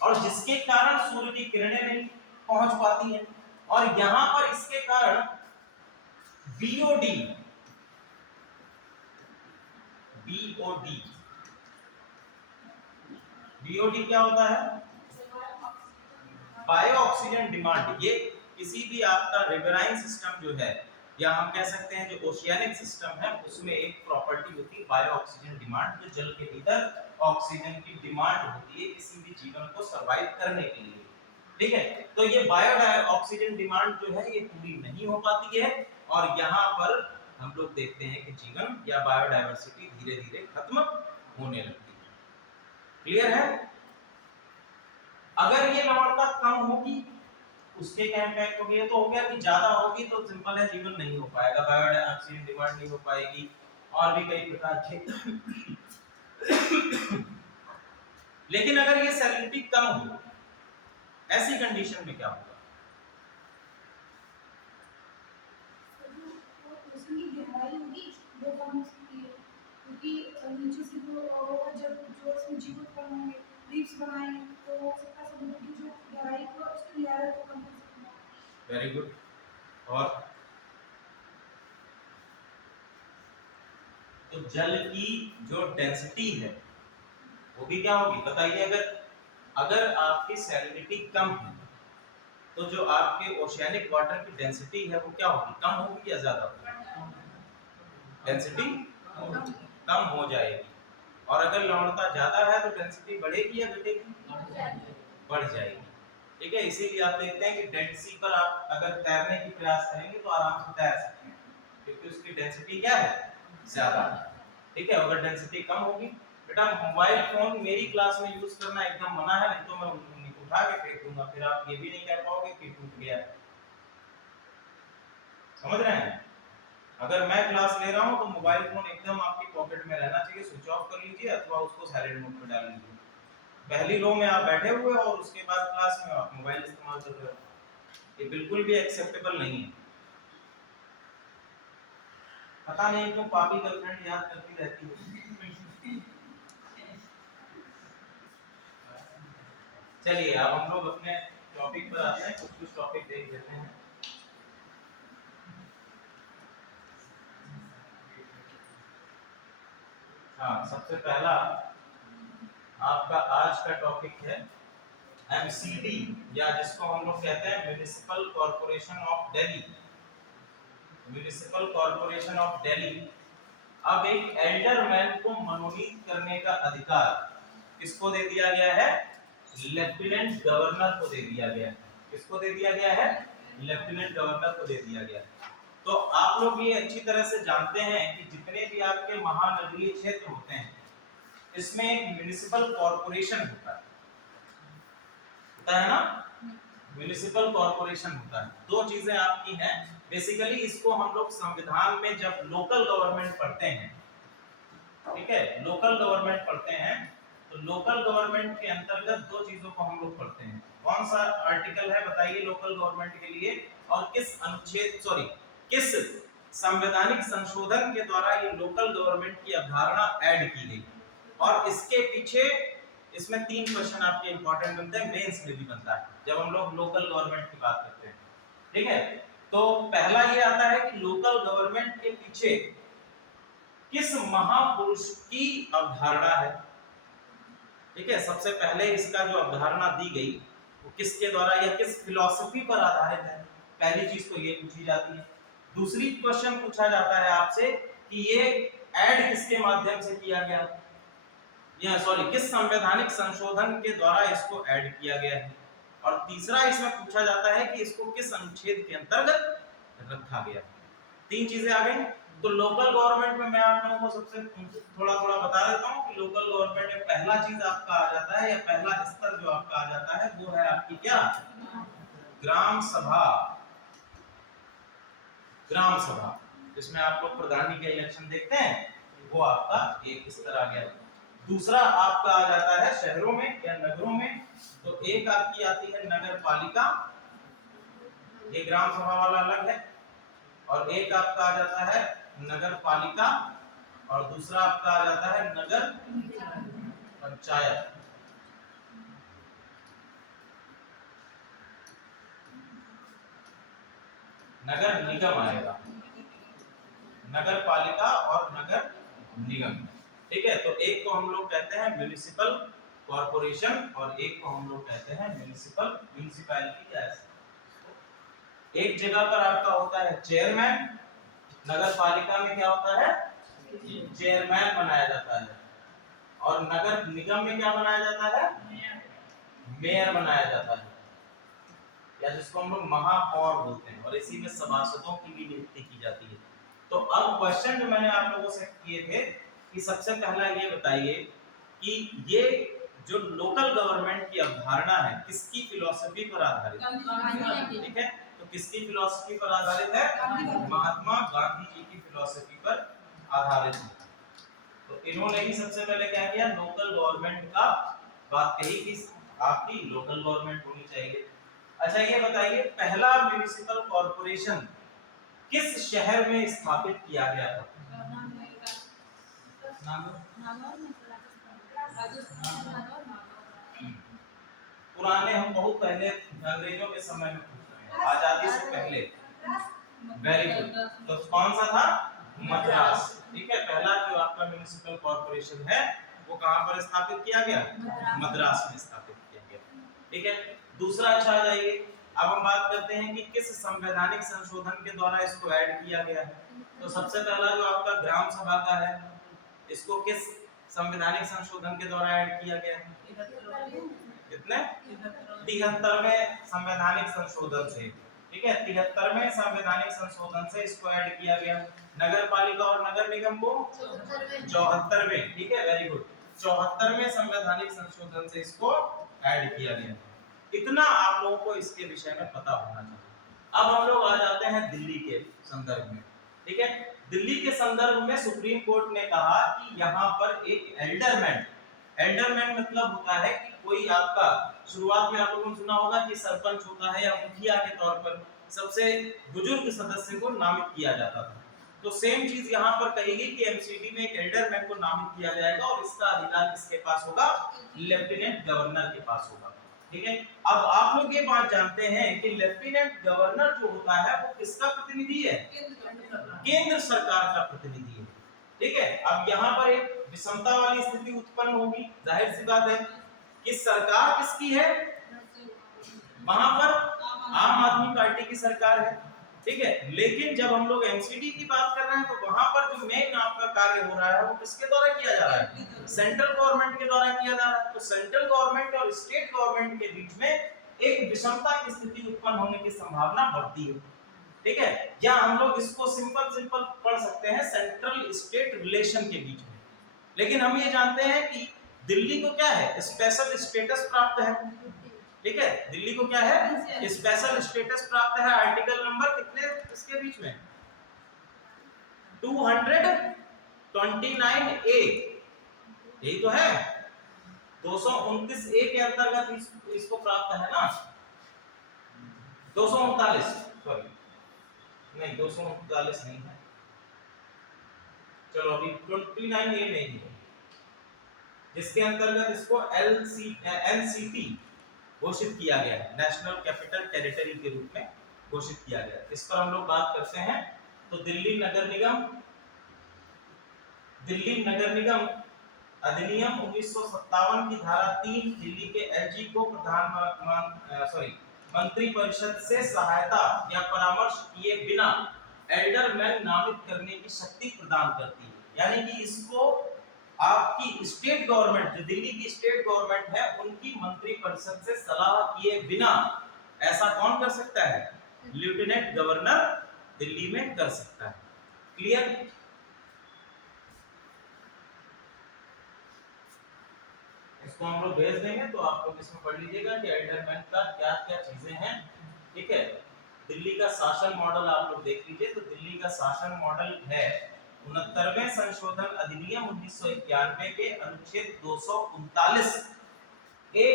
और जिसके कारण सूर्य की किरणें नहीं पहुंच पाती हैं, और यहां पर इसके कारण बीओडी बीओडी बीओडी क्या होता है, बायो ऑक्सीजन डिमांड। ये किसी भी आपका रिवराइन सिस्टम जो है या हम कह सकते हैं जो ओशियानिक सिस्टम है उसमें एक प्रॉपर्टी होती है बायो ऑक्सीजन डिमांड, जो जल के भीतर ऑक्सीजन की डिमांड होती है किसी भी जीवन को सरवाइव करने के लिए। ठीक है, तो ये बायो ऑक्सीजन डिमांड जो है ये पूरी नहीं हो पाती है और यहाँ पर हम लोग देखते हैं कि जीवन या बायोडायवर्सिटी धीरे धीरे खत्म होने लगती है। क्लियर है? अगर ये लवणता कम होगी उसके क्या इम्पैक्ट होगी, ये तो हो गया कि ज्यादा होगी तो सिंपल है जीवन नहीं हो पाएगा, बायोऑक्सीजन डिमांड नहीं हो पाएगी और भी कई प्रकार के लेकिन अगर ये सैलिनिटी कम हो, ऐसी कंडीशन में क्या होगा? उसकी गहराई होगी वो कम हो सकती है, क्योंकि नीचे से जो उसमें जीव उत्पन्न होंगे, रीफ्स बनाएंगे, तो हो सकता है समुद्र की जो गहराई को उसकी लेयर को कम कर सकता है। Very good. और तो जल की जो डेंसिटी है वो भी क्या होगी बताइए। अगर आपकी सैलिनिटी कम है तो जो आपके ओशियानिक वाटर की डेंसिटी है वो क्या होगी, कम होगी या ज्यादा होगी? डेंसिटी कम हो जाएगी। और अगर लवणता ज्यादा है तो डेंसिटी बढ़ेगी या घटेगी? बढ़ जाएगी। ठीक है, इसीलिए आप देखते हैं कि डेड सी पर आप अगर तैरने की प्रयास करेंगे तो आराम से तैर सकते हैं क्योंकि उसकी डेंसिटी क्या है, ज्यादा। ठीक है, अगर डेंसिटी कम होगी, बेटा मोबाइल फोन मेरी क्लास में यूज करना एकदम मना है, नहीं तो मैं उठा के फेंक दूंगा, फिर आप ये भी नहीं कह पाओगे कि टूट गया है। समझ रहे हैं? अगर मैं क्लास ले रहा हूं तो मोबाइल फोन एकदम आपकी पॉकेट में रहना चाहिए, स्विच ऑफ कर लीजिए अथवा उसको साइलेंट मोड में डाल लीजिए। पहली रो में आप बैठे हुए और उसके बाद क्लास में आप मोबाइल इस्तेमाल कर रहे हो, ये बिल्कुल भी एक्सेप्टेबल नहीं है। पता नहीं क्यों पापी गर्लफ्रेंड याद करती रहती है। चलिए अब हम लोग अपने टॉपिक पर आते हैं, कुछ टॉपिक देख लेते हैं। हाँ, सबसे पहला आपका आज का टॉपिक है एमसीडी, या जिसको हम लोग कहते हैं municipal corporation of Delhi. Municipal corporation of Delhi. अब एक एल्डरमैन को मनोनीत करने का अधिकार किसको दे दिया गया है? लेफ्टिनेंट गवर्नर को दे दिया गया है। किसको दे दिया गया है? लेफ्टिनेंट गवर्नर को दे दिया गया है। तो आप लोग ये अच्छी तरह से जानते हैं कि जितने भी आपके महानगरीय क्षेत्र होते हैं इसमें एक म्युनिसिपल कॉर्पोरेशन होता है ना? म्युनिसिपल कॉर्पोरेशन होता है। दो चीजें आपकी हैं बेसिकली, इसको हम लोग संविधान में जब लोकल गवर्नमेंट पढ़ते हैं, ठीक है, लोकल गवर्नमेंट पढ़ते हैं, तो लोकल गवर्नमेंट के अंतर्गत दो चीजों को हम लोग पढ़ते हैं। कौन सा आर्टिकल है बताइए लोकल गवर्नमेंट के लिए, और किस अनुच्छेद किस संवैधानिक संशोधन के द्वारा ये लोकल गवर्नमेंट की अवधारणा ऐड की गई। और इसके पीछे इसमें 3 क्वेश्चन आपके इंपॉर्टेंट बनते हैं, मेंस में भी बनता है जब हम लोग लोकल गवर्नमेंट की बात करते हैं, ठीक है। तो पहला ये आता है कि लोकल गवर्नमेंट के पीछे किस महापुरुष की अवधारणा है, ठीक है। सबसे पहले इसका जो अवधारणा दी गई वो किसके द्वारा या किस फिलॉसफी पर आधारित है, पहली चीज तो ये पूछी जाती है। दूसरी क्वेश्चन पूछा जाता है आपसे कि ये ऐड किसके माध्यम से किया गया, या किस संवैधानिक संशोधन के द्वारा इसको ऐड किया गया है। और तीसरा इसमें पूछा जाता है कि इसको किस अनुच्छेद के अंतर्गत रखा गया। 3 चीजें आ गई। तो लोकल गवर्नमेंट में मैं आप लोगों को सबसे थोड़ा थोड़ा बता देता हूँ कि लोकल गवर्नमेंट में पहला चीज आपका आ जाता है, या पहला स्तर जो आपका आ जाता है वो है आपकी क्या? ग्राम सभा। ग्राम सभा जिसमें आप लोग प्रधानी का इलेक्शन देखते हैं, वो आपका एक स्तर आ गया। दूसरा आपका आ जाता है शहरों में या नगरों में, तो एक आपकी आती है नगर पालिका, ये ग्राम सभा वाला अलग है। और एक आपका आ जाता है नगर पालिका, और दूसरा आपका आ जाता है नगर पंचायत। नगर निगम आएगा, नगर पालिका और नगर निगम, ठीक है। तो एक को हम लोग कहते हैं म्युनिसिपल कॉर्पोरेशन और एक को हम लोग कहते हैं म्युनिसिपैलिटी। एक जगह पर आपका होता है चेयरमैन, नगर पालिका में क्या होता है? चेयरमैन बनाया जाता है, और नगर निगम में क्या बनाया जाता है? मेयर बनाया जाता है, या जिसको हम लोग महापौर बोलते हैं, और इसी में सभासदों की भी नियुक्ति की जाती है। तो अब क्वेश्चन जो मैंने आप लोगों से किए थे कि सबसे पहला ये बताइए कि ये जो लोकल गवर्नमेंट की अवधारणा है किसकी फिलॉसफी पर आधारित है, ठीक है। तो किसकी फिलॉसफी पर आधारित है? महात्मा गांधी जी की फिलॉसफी पर आधारित है। तो इन्होंने ही सबसे पहले क्या किया? लोकल गवर्नमेंट का बात कही कि आपकी लोकल गवर्नमेंट होनी चाहिए। अच्छा ये बताइए पहला म्युनिसिपल कॉर्पोरेशन किस शहर में स्थापित किया गया था? पुराने, हम बहुत पहले अंग्रेजों के समय में पूछ रहे हैं, आजादी से पहले। Very good. तो कौन सा था? मद्रास, ठीक है। पहला जो आपका म्युनिसिपल कॉर्पोरेशन है वो कहां पर स्थापित किया गया? मद्रास में स्थापित किया गया, ठीक है। दूसरा अच्छा आ जाइए, अब हम बात करते हैं कि किस संवैधानिक संशोधन के द्वारा इसको ऐड किया गया है। तो सबसे पहला जो आपका ग्राम सभा का है, इसको किस संवैधानिक संशोधन के द्वारा ऐड किया गया है? कितने? 73वें संवैधानिक संशोधन से, ठीक है। 73वें संवैधानिक संशोधन से इसको ऐड किया गया। नगर पालिका और नगर निगम को 74वें, ठीक है, वेरी गुड। 74वें संवैधानिक संशोधन से इसको ऐड किया गया। इतना आप लोगों को इसके विषय में पता होना चाहिए। अब हम लोग आ जाते हैं दिल्ली के संदर्भ में, ठीक है। दिल्ली के संदर्भ में सुप्रीम कोर्ट ने कहा कि यहाँ पर एक एल्डरमैन मतलब होता है कि कोई आपका, शुरुआत में आप लोगों ने सुना होगा कि सरपंच होता है या मुखिया के तौर पर सबसे बुजुर्ग सदस्य को नामित किया जाता था। तो सेम चीज यहाँ पर कहेगी कि एमसीडी में एक एल्डरमैन को नामित किया जाएगा और इसका अधिकार किसके पास होगा? लेफ्टिनेंट गवर्नर के पास होगा, ठीक है। अब आप लोग ये बात जानते हैं कि लेफ्टिनेंट गवर्नर जो होता है वो किसका प्रतिनिधि है? केंद्र सरकार का प्रतिनिधि है, ठीक है, अब यहाँ पर एक विषमता वाली स्थिति उत्पन्न होगी, जाहिर सी बात है कि सरकार किसकी है, वहां पर आम आदमी पार्टी की सरकार है, ठीक है। लेकिन जब हम लोग एमसीडी की बात कर रहे हैं तो वहां पर जो मेन आपका कार्य हो रहा है वो किसके द्वारा किया जा रहा है, सेंट्रल गवर्नमेंट के द्वारा किया जा रहा है। तो सेंट्रल गवर्नमेंट और स्टेट गवर्नमेंट के बीच में एक विषमता की स्थिति उत्पन्न होने की संभावना बढ़ती है, ठीक है। या हम लोग इसको सिंपल पढ़ सकते हैं सेंट्रल स्टेट रिलेशन के बीच में। लेकिन हम ये जानते हैं कि दिल्ली को क्या है, स्पेशल स्टेटस प्राप्त है, ठीक है। दिल्ली को क्या है, स्पेशल स्टेटस प्राप्त है। आर्टिकल नंबर कितने इसके बीच में, 229 ए, यही तो है, 229 ए के अंतर्गत इसको प्राप्त है ना, 239, सॉरी नहीं 239 नहीं है, चलो अभी 29 ए नहीं है, जिसके अंतर्गत इसको एनसीटी घोषित किया गया है, नेशनल कैपिटल टेरिटरी के रूप में घोषित किया गया है। इस पर हम लोग बात करते हैं। तो दिल्ली नगर निगम अधिनियम 1957 की धारा 3 दिल्ली के एलजी को मंत्री परिषद से सहायता या परामर्श किए बिना एल्डरमैन नामित करने की शक्ति प्रदान करती है। यानी कि इसको आपकी स्टेट गवर्नमेंट, जो दिल्ली की स्टेट गवर्नमेंट है, उनकी मंत्री परिषद से सलाह किए बिना ऐसा कौन कर सकता है, लेफ्टिनेंट गवर्नर दिल्ली में कर सकता है। क्लियर? इसको हम लोग भेज देंगे तो आप लोग इसमें पढ़ लीजिएगा कि एल्डरमैन का क्या क्या चीजें हैं, ठीक है। दिल्ली का शासन मॉडल आप लोग देख लीजिए। तो दिल्ली का शासन मॉडल है 69वें संशोधन अधिनियम 1991 के अनुच्छेद 239 ए,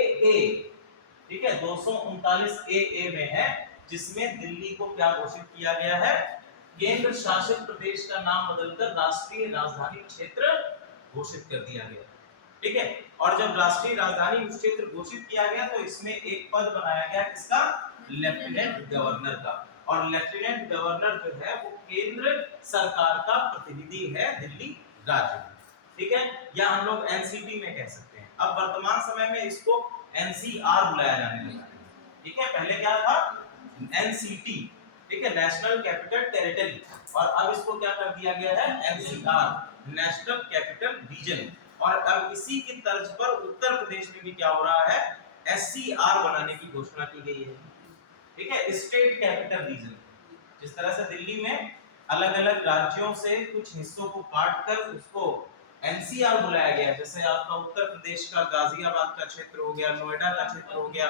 ठीक है, 239 ए में है, जिसमें दिल्ली को क्या घोषित किया गया है, केंद्र शासित प्रदेश का नाम बदलकर राष्ट्रीय राजधानी क्षेत्र घोषित कर दिया गया, ठीक है। और जब राष्ट्रीय राजधानी क्षेत्र घोषित किया गया तो इसमें एक पद बनाया गया किसका, लेफ्टिनेंट गवर्नर का। और लेफ्टिनेंट गवर्नर जो है वो केंद्र सरकार का प्रतिनिधि है दिल्ली राज्य में, ठीक है, या हम लोग एनसीटी में कह सकते हैं। अब वर्तमान समय में इसको एनसीआर बुलाया जाने लगा है, ठीक है। पहले क्या था, एनसीटी, ठीक है, नेशनल कैपिटल टेरिटरी, और अब इसको क्या कर दिया गया है, एनसीआर, नेशनल कैपिटल रीजन। और अब इसी की तर्ज पर उत्तर प्रदेश में भी क्या हो रहा है, एससीआर बनाने की घोषणा की गई है, ठीक है, स्टेट कैपिटल रीजन। जिस तरह से दिल्ली में अलग अलग राज्यों से कुछ हिस्सों को काट कर उसको एनसीआर बुलाया गया, जैसे आपका उत्तर प्रदेश का गाजियाबाद का क्षेत्र हो गया, नोएडा का क्षेत्र हो गया,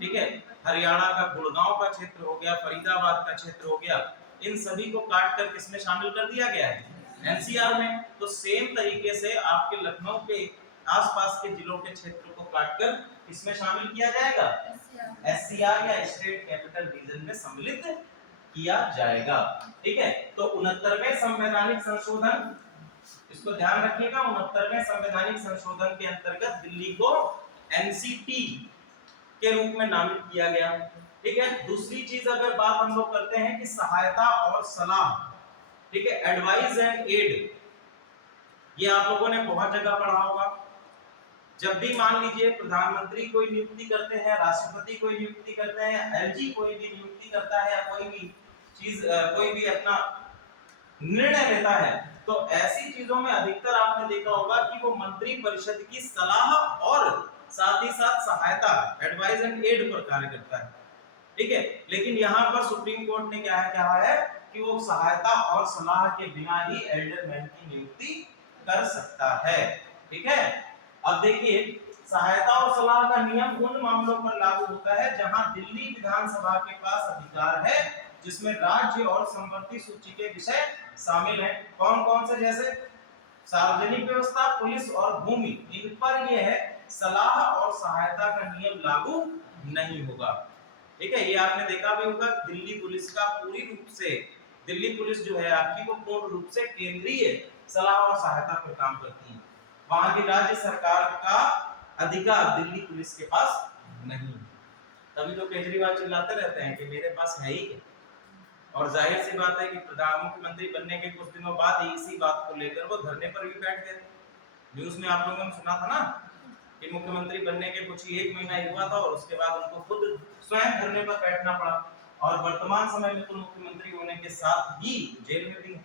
ठीक है, हरियाणा का गुड़गांव का क्षेत्र हो गया, फरीदाबाद का क्षेत्र हो गया, इन सभी को काट कर किसमें शामिल कर दिया गया है, एनसीआर में। तो सेम तरीके से आपके लखनऊ के आसपास के जिलों के क्षेत्र को काटकर किसमें शामिल किया जाएगा, एससीआर या स्टेट कैपिटल रीजन में सम्मिलित किया जाएगा, ठीक है। तो 69वें संवैधानिक संशोधन, इसको ध्यान रखिएगा, 69वें संवैधानिक संशोधन के अंतर्गत दिल्ली को एनसीटी के रूप में नामित किया गया, ठीक है। दूसरी चीज अगर बात हम लोग करते हैं कि सहायता और सलाह, ठीक है, एडवाइस एंड एड, ये आप लोगों ने बहुत जगह पढ़ा होगा। जब भी मान लीजिए प्रधानमंत्री कोई नियुक्ति करते हैं, राष्ट्रपति कोई नियुक्ति करते हैं, एलजी कोई भी नियुक्ति करता है, या कोई भी चीज कोई भी अपना निर्णय लेता है, तो ऐसी चीजों में अधिकतर आपने देखा होगा कि वो मंत्री परिषद की सलाह और साथ ही साथ सहायता, एडवाइस एंड एड पर कार्य करता है, ठीक है। लेकिन यहाँ पर सुप्रीम कोर्ट ने क्या कहा है कि वो सहायता और सलाह के बिना ही एल्डरमैन की नियुक्ति कर सकता है, ठीक है। अब देखिए, सहायता और सलाह का नियम उन मामलों पर लागू होता है जहां दिल्ली विधानसभा के पास अधिकार है, जिसमें राज्य और संपत्ति सूची के विषय शामिल हैं। कौन कौन से, जैसे सार्वजनिक व्यवस्था, पुलिस और भूमि, इन पर यह है सलाह और सहायता का नियम लागू नहीं होगा, ठीक है। ये आपने देखा भी होगा, दिल्ली पुलिस का पूरी रूप से, दिल्ली पुलिस जो है आपकी, वो पूर्ण रूप से केंद्रीय सलाह और सहायता पर काम करती है। वहां की राज्य सरकार का अधिकार दिल्ली पुलिस के पास नहीं। तभी तो केजरीवाल चिल्लाते रहते हैं कि मेरे पास है ही क्या, और जाहिर सी बात है कि प्रधान मुख्यमंत्री बनने के कुछ दिनों बाद ही इसी बात को लेकर वो धरने पर भी बैठ गए थे। न्यूज में आप लोगों ने सुना था ना कि मुख्यमंत्री बनने के कुछ ही 1 महीना ही हुआ था और उसके बाद उनको खुद स्वयं धरने पर बैठना पड़ा, और वर्तमान समय में तो मुख्यमंत्री होने के साथ ही जेल में भी हैं।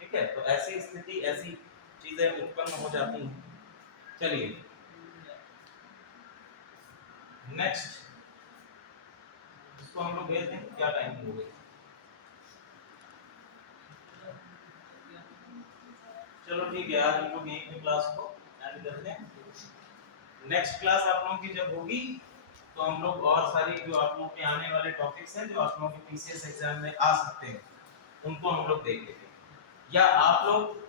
ठीक है, तो ऐसी स्थिति, ऐसी चीजें उत्पन्न हो जाती हैं। चलिए नेक्स्ट, इसको हम लोग भेज दें, क्या टाइम हो गया? चलो ठीक है, आज हम लोग यहीं पे क्लास को एंड करते हैं। नेक्स्ट क्लास आप लोगों की जब होगी तो हम लोग और सारी जो आप लोगों के आने वाले टॉपिक्स हैं जो आप लोगों के पीसीएस एग्जाम में आ सकते हैं उनको हम लोग देख लेंगे, या आप लोग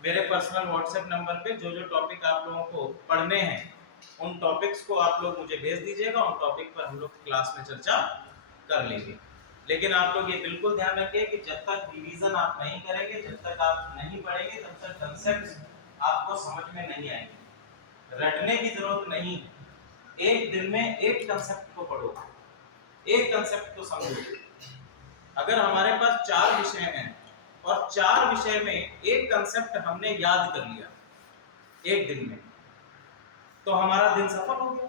मेरे पर्सनल व्हाट्सएप नंबर पे जो जो टॉपिक आप लोगों को पढ़ने हैं उन टॉपिक्स को आप लोग मुझे भेज दीजिएगा, उन टॉपिक पर हम लोग क्लास में चर्चा कर लेंगे। लेकिन आप लोग ये बिल्कुल ध्यान रखिए कि जब तक रिवीजन आप नहीं करेंगे, जब तक आप नहीं पढ़ेंगे, तब तक कंसेप्ट्स आपको समझ में नहीं आएंगे। रटने की जरूरत नहीं, एक दिन में एक कंसेप्ट को पढ़ो, एक कंसेप्ट को समझो। अगर हमारे पास 4 विषय हैं और 4 विषय में एक कंसेप्ट हमने याद कर लिया एक दिन में, तो हमारा दिन सफल हो गया।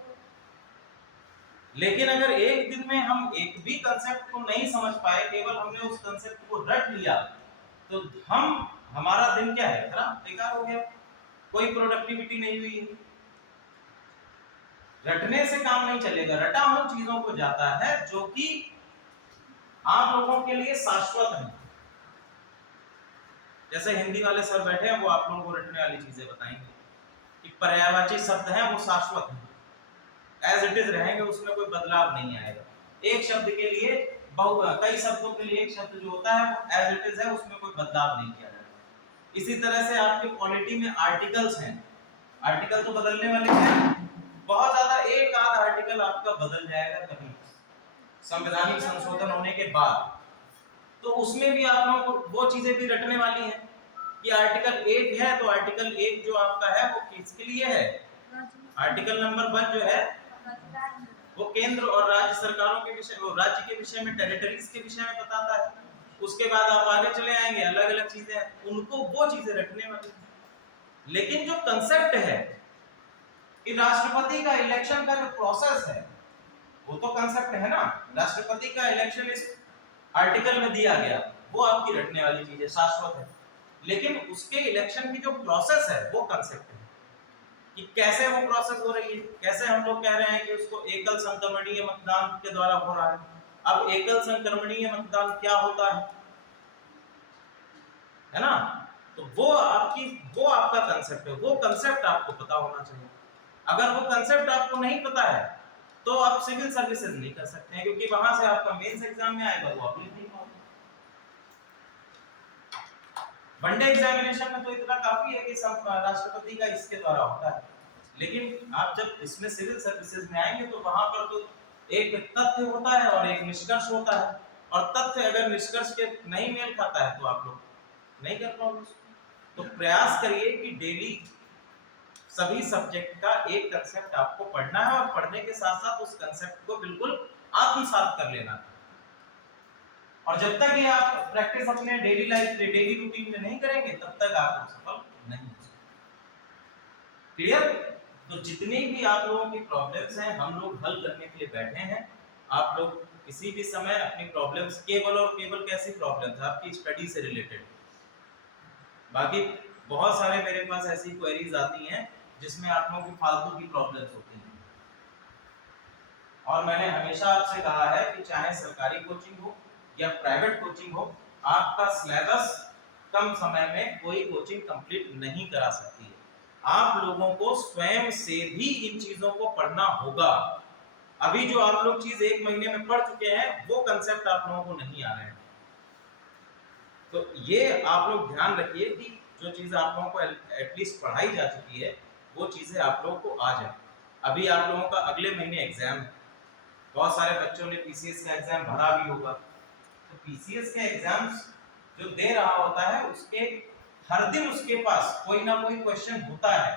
लेकिन अगर एक दिन में हम एक भी कंसेप्ट को नहीं समझ पाए, केवल हमने उस कंसेप्ट को रट लिया, तो हमारा दिन क्या है, खराब, बेकार हो गया, कोई प्रोडक्टिविटी नहीं हुई है। रटने से काम नहीं चलेगा, रटा उन चीजों को जाता है जो कि आप लोगों के लिए शाश्वत है। जैसे हिंदी वाले सर बैठे हैं, वो आप लोगों को रटने वाली चीजें बताएंगे कि पर्यायवाची शब्द हैं वो शाश्वत हैं, एज इट इज रहेंगे, उसमें कोई बदलाव नहीं आएगा। एक शब्द के लिए कई शब्दों के लिए एक शब्द जो होता है वो एज इट इज है, उसमें कोई बदलाव नहीं किया जाएगा। इसी तरह से आपके पॉलिटी में आर्टिकल्स हैं, आर्टिकल तो बदलने वाले हैं बहुत ज्यादा, एक आध आर्टिकल आपका बदल जाएगा कभी संवैधानिक संशोधन होने के बाद, तो उसमें भी आप लोगों को वो चीजें भी रटने वाली हैं कि आर्टिकल 1 है तो आर्टिकल 1 जो आपका है वो किसके लिए है, आर्टिकल नंबर 1 जो है वो केंद्र और राज्य सरकारों के विषय, वो राज्य के विषय में, टेरिटरीज के विषय में बताता है। उसके बाद आप आगे चले आएंगे, अलग अलग चीजें, उनको वो चीजें रटने वाली। लेकिन जो कंसेप्ट है कि राष्ट्रपति का इलेक्शन का जो प्रोसेस है वो तो कंसेप्ट है ना, राष्ट्रपति का इलेक्शन इस आर्टिकल में दिया गया, वो आपकी रटने वाली चीज है, शाश्वत है। लेकिन उसके इलेक्शन की जो प्रोसेस है वो कंसेप्ट है कि कैसे वो प्रोसेस हो रही है, कैसे हम लोग कह रहे हैं कि उसको एकल संक्रमणीय मतदान के द्वारा हो रहा है। अब एकल संक्रमणीय मतदान क्या होता है ना, तो वो आपका कंसेप्ट है, वो कंसेप्ट आपको पता होना चाहिए। अगर वो कंसेप्ट आपको नहीं पता है तो आप सिविल सर्विसेज नहीं कर सकते हैं, क्योंकि वहां से आपका मेंस एग्जाम में आएगा, वो आप लिख नहीं पाओगे। वनडे एग्जामिनेशन में तो इतना काफी है कि सब राष्ट्रपति का इसके द्वारा होता है, लेकिन आप जब इसमें सिविल सर्विसेज में आएंगे तो वहां पर तो एक तथ्य होता है और एक निष्कर्ष होता है, और तथ्य अगर निष्कर्ष के नहीं मेल खाता है तो आप लोग नहीं कर पाओगे उसको। तो प्रयास करिए कि डेली सभी सब्जेक्ट का एक कंसेप्ट आपको पढ़ना है, और पढ़ने के साथ साथ उस कंसेप्ट को बिल्कुल आत्मसात कर लेना है। और जब तक ये आप प्रैक्टिस अपने डेली लाइफ, डेली रूटीन में नहीं करेंगे, तब तक आप सफल नहीं हो सकते। क्लियर? तो जितनी भी आप लोगों की प्रॉब्लम्स हैं हम लोग हल करने के लिए बैठे हैं। आप लोग किसी भी समय अपनी प्रॉब्लम्स, केवल और केवल कैसी प्रॉब्लम्स, आपकी स्टडी से रिलेटेड, बाकी बहुत सारे मेरे पास ऐसी क्वेरीज आती हैं जिसमें आप लोगों की फालतू की प्रॉब्लम्स होती हैं, और मैंने हमेशा आपसे कहा है कि चाहे सरकारी कोचिंग हो या प्राइवेट कोचिंग हो, आपका सिलेबस कम समय में कोई कोचिंग कंप्लीट नहीं करा सकती है। आप लोगों को स्वयं से भी इन चीजों को पढ़ना होगा। अभी जो आप लोग चीज 1 महीने में पढ़ चुके हैं वो कंसेप्ट आप लोगों को नहीं आ रहे हैं, तो ये आप लोग ध्यान रखिए कि जो चीज आप लोगों को एटलीस्ट पढ़ाई जा चुकी है वो चीजें आप लोगों को आ जाए। अभी आप लोगों का अगले महीने एग्जाम है, बहुत सारे बच्चों ने पीसीएस का एग्जाम भरा भी होगा, तो पीसीएस के एग्जाम्स जो दे रहा होता है उसके हर दिन उसके पास कोई ना कोई क्वेश्चन होता है।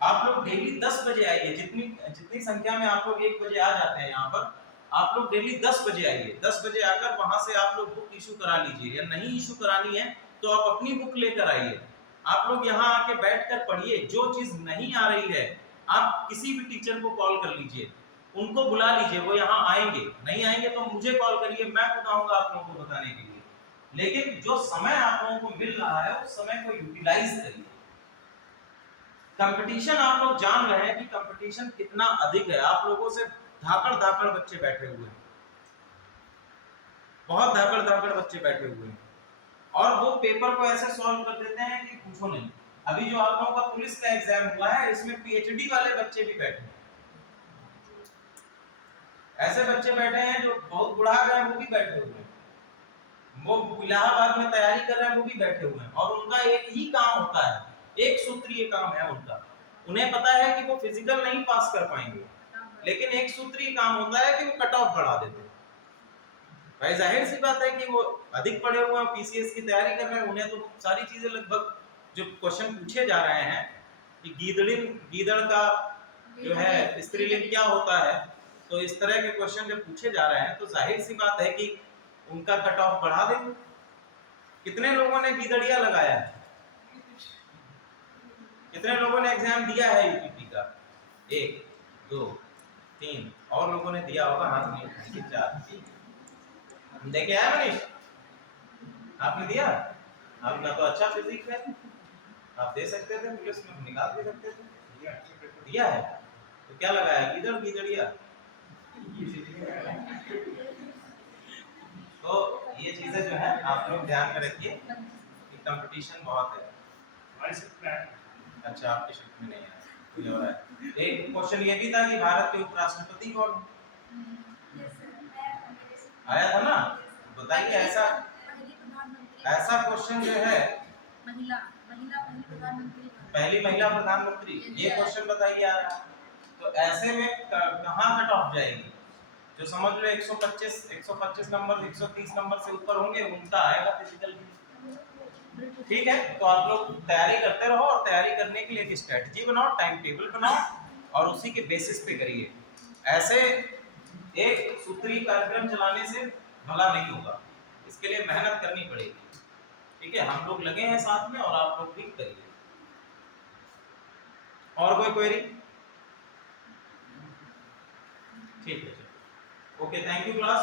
आप लोग डेली 10 बजे आइए, जितनी संख्या में आप लोग 1 बजे आ जाते हैं यहाँ पर, आप लोग डेली 10 बजे आइए, 10 बजे आकर वहां से आप लोग बुक इशू करा लीजिए, या नहीं इशू करानी है तो आप अपनी बुक लेकर आइए। आप लोग यहाँ आके बैठकर पढ़िए, जो चीज नहीं आ रही है आप किसी भी टीचर को कॉल कर लीजिए, उनको बुला लीजिए, वो यहाँ आएंगे, नहीं आएंगे तो मुझे कॉल करिए, मैं बताऊंगा आप लोगों को बताने के लिए। लेकिन जो समय आप लोगों को मिल रहा है उस समय को यूटिलाइज करिए। कंपटीशन आप लोग जान रहे हैं कि कंपटीशन कितना अधिक है, आप लोगों से धाकड़ धाकड़ बच्चे बैठे हुए हैं, बहुत धाकड़ धाकड़ बच्चे बैठे हुए हैं, और वो पेपर को ऐसे सॉल्व कर देते हैं कि पूछो नहीं। अभी जो आप लोगों का पुलिस का एग्जाम हुआ है इसमें पीएचडी वाले बच्चे भी बैठे हैं, ऐसे बच्चे बैठे हैं जो बहुत बुढ़ा गए वो भी बैठे हुए हैं, वो इलाहाबाद में तैयारी कर रहे हैं वो भी बैठे हुए हैं, और उनका एक ही काम होता है, एक सूत्रीय काम है उनका। उन्हें पता है कि वो फिजिकल नहीं पास कर पाएंगे, लेकिन एक सूत्रीय काम होता है कि वो कट ऑफ बढ़ा देते हैं। भाई जाहिर सी बात है कि वो अधिक पढ़े हुए हैं, पीसीएस की तैयारी कर रहे हैं, उन्हें तो सारी चीजें लगभग जो क्वेश्चन पूछे जा रहे हैं कि गीदड़ का जो है स्त्रीलिंग क्या होता है, तो इस तरह के क्वेश्चन जब पूछे जा रहे हैं तो जाहिर सी बात है कि उनका कट ऑफ बढ़ा देंगे। कितने लोगों ने गीदड़िया लगाया है, कितने लोगों ने एग्जाम दिया है यूपीपी का? 1 2 3 और लोगों ने दिया होगा, हाथ नहीं 4 देखे आए मनीष, आपने दिया? आपका तो अच्छा फिजिक्स है, आप दे सकते थे, पुलिस में निकाल दे सकते थे। दिया है तो क्या लगाया, गीदड़ गीदड़िया? तो ये चीजें जो है आप लोग ध्यान में रखिए कि कंपटीशन बहुत है। अच्छा आपके शिफ्ट में नहीं है, कोई और है। एक क्वेश्चन ये भी था कि भारत के उपराष्ट्रपति कौन आया था ना, बताइए ऐसा क्वेश्चन जो है, पहली महिला प्रधानमंत्री, ये क्वेश्चन बताइए आ रहा है, तो ऐसे में कहाँ कट ऑफ जाएगी? जो समझ लो 125 नंबर 130 नंबर से ऊपर होंगे उनका आएगा फिजिकल। ठीक है, तो आप लोग तैयारी करते रहो, और तैयारी करने के लिए एक स्ट्रेटजी बनाओ, टाइम टेबल बनाओ, और उसी के बेसिस पे करिए। ऐसे एक सूत्री कार्यक्रम चलाने से भला नहीं होगा, इसके लिए मेहनत करनी पड़ेगी। ठीक है, हम लोग लगे हैं साथ में, और आप लोग भी करिए। और कोई क्वेरी? ठीक है, ओके, थैंक यू क्लास।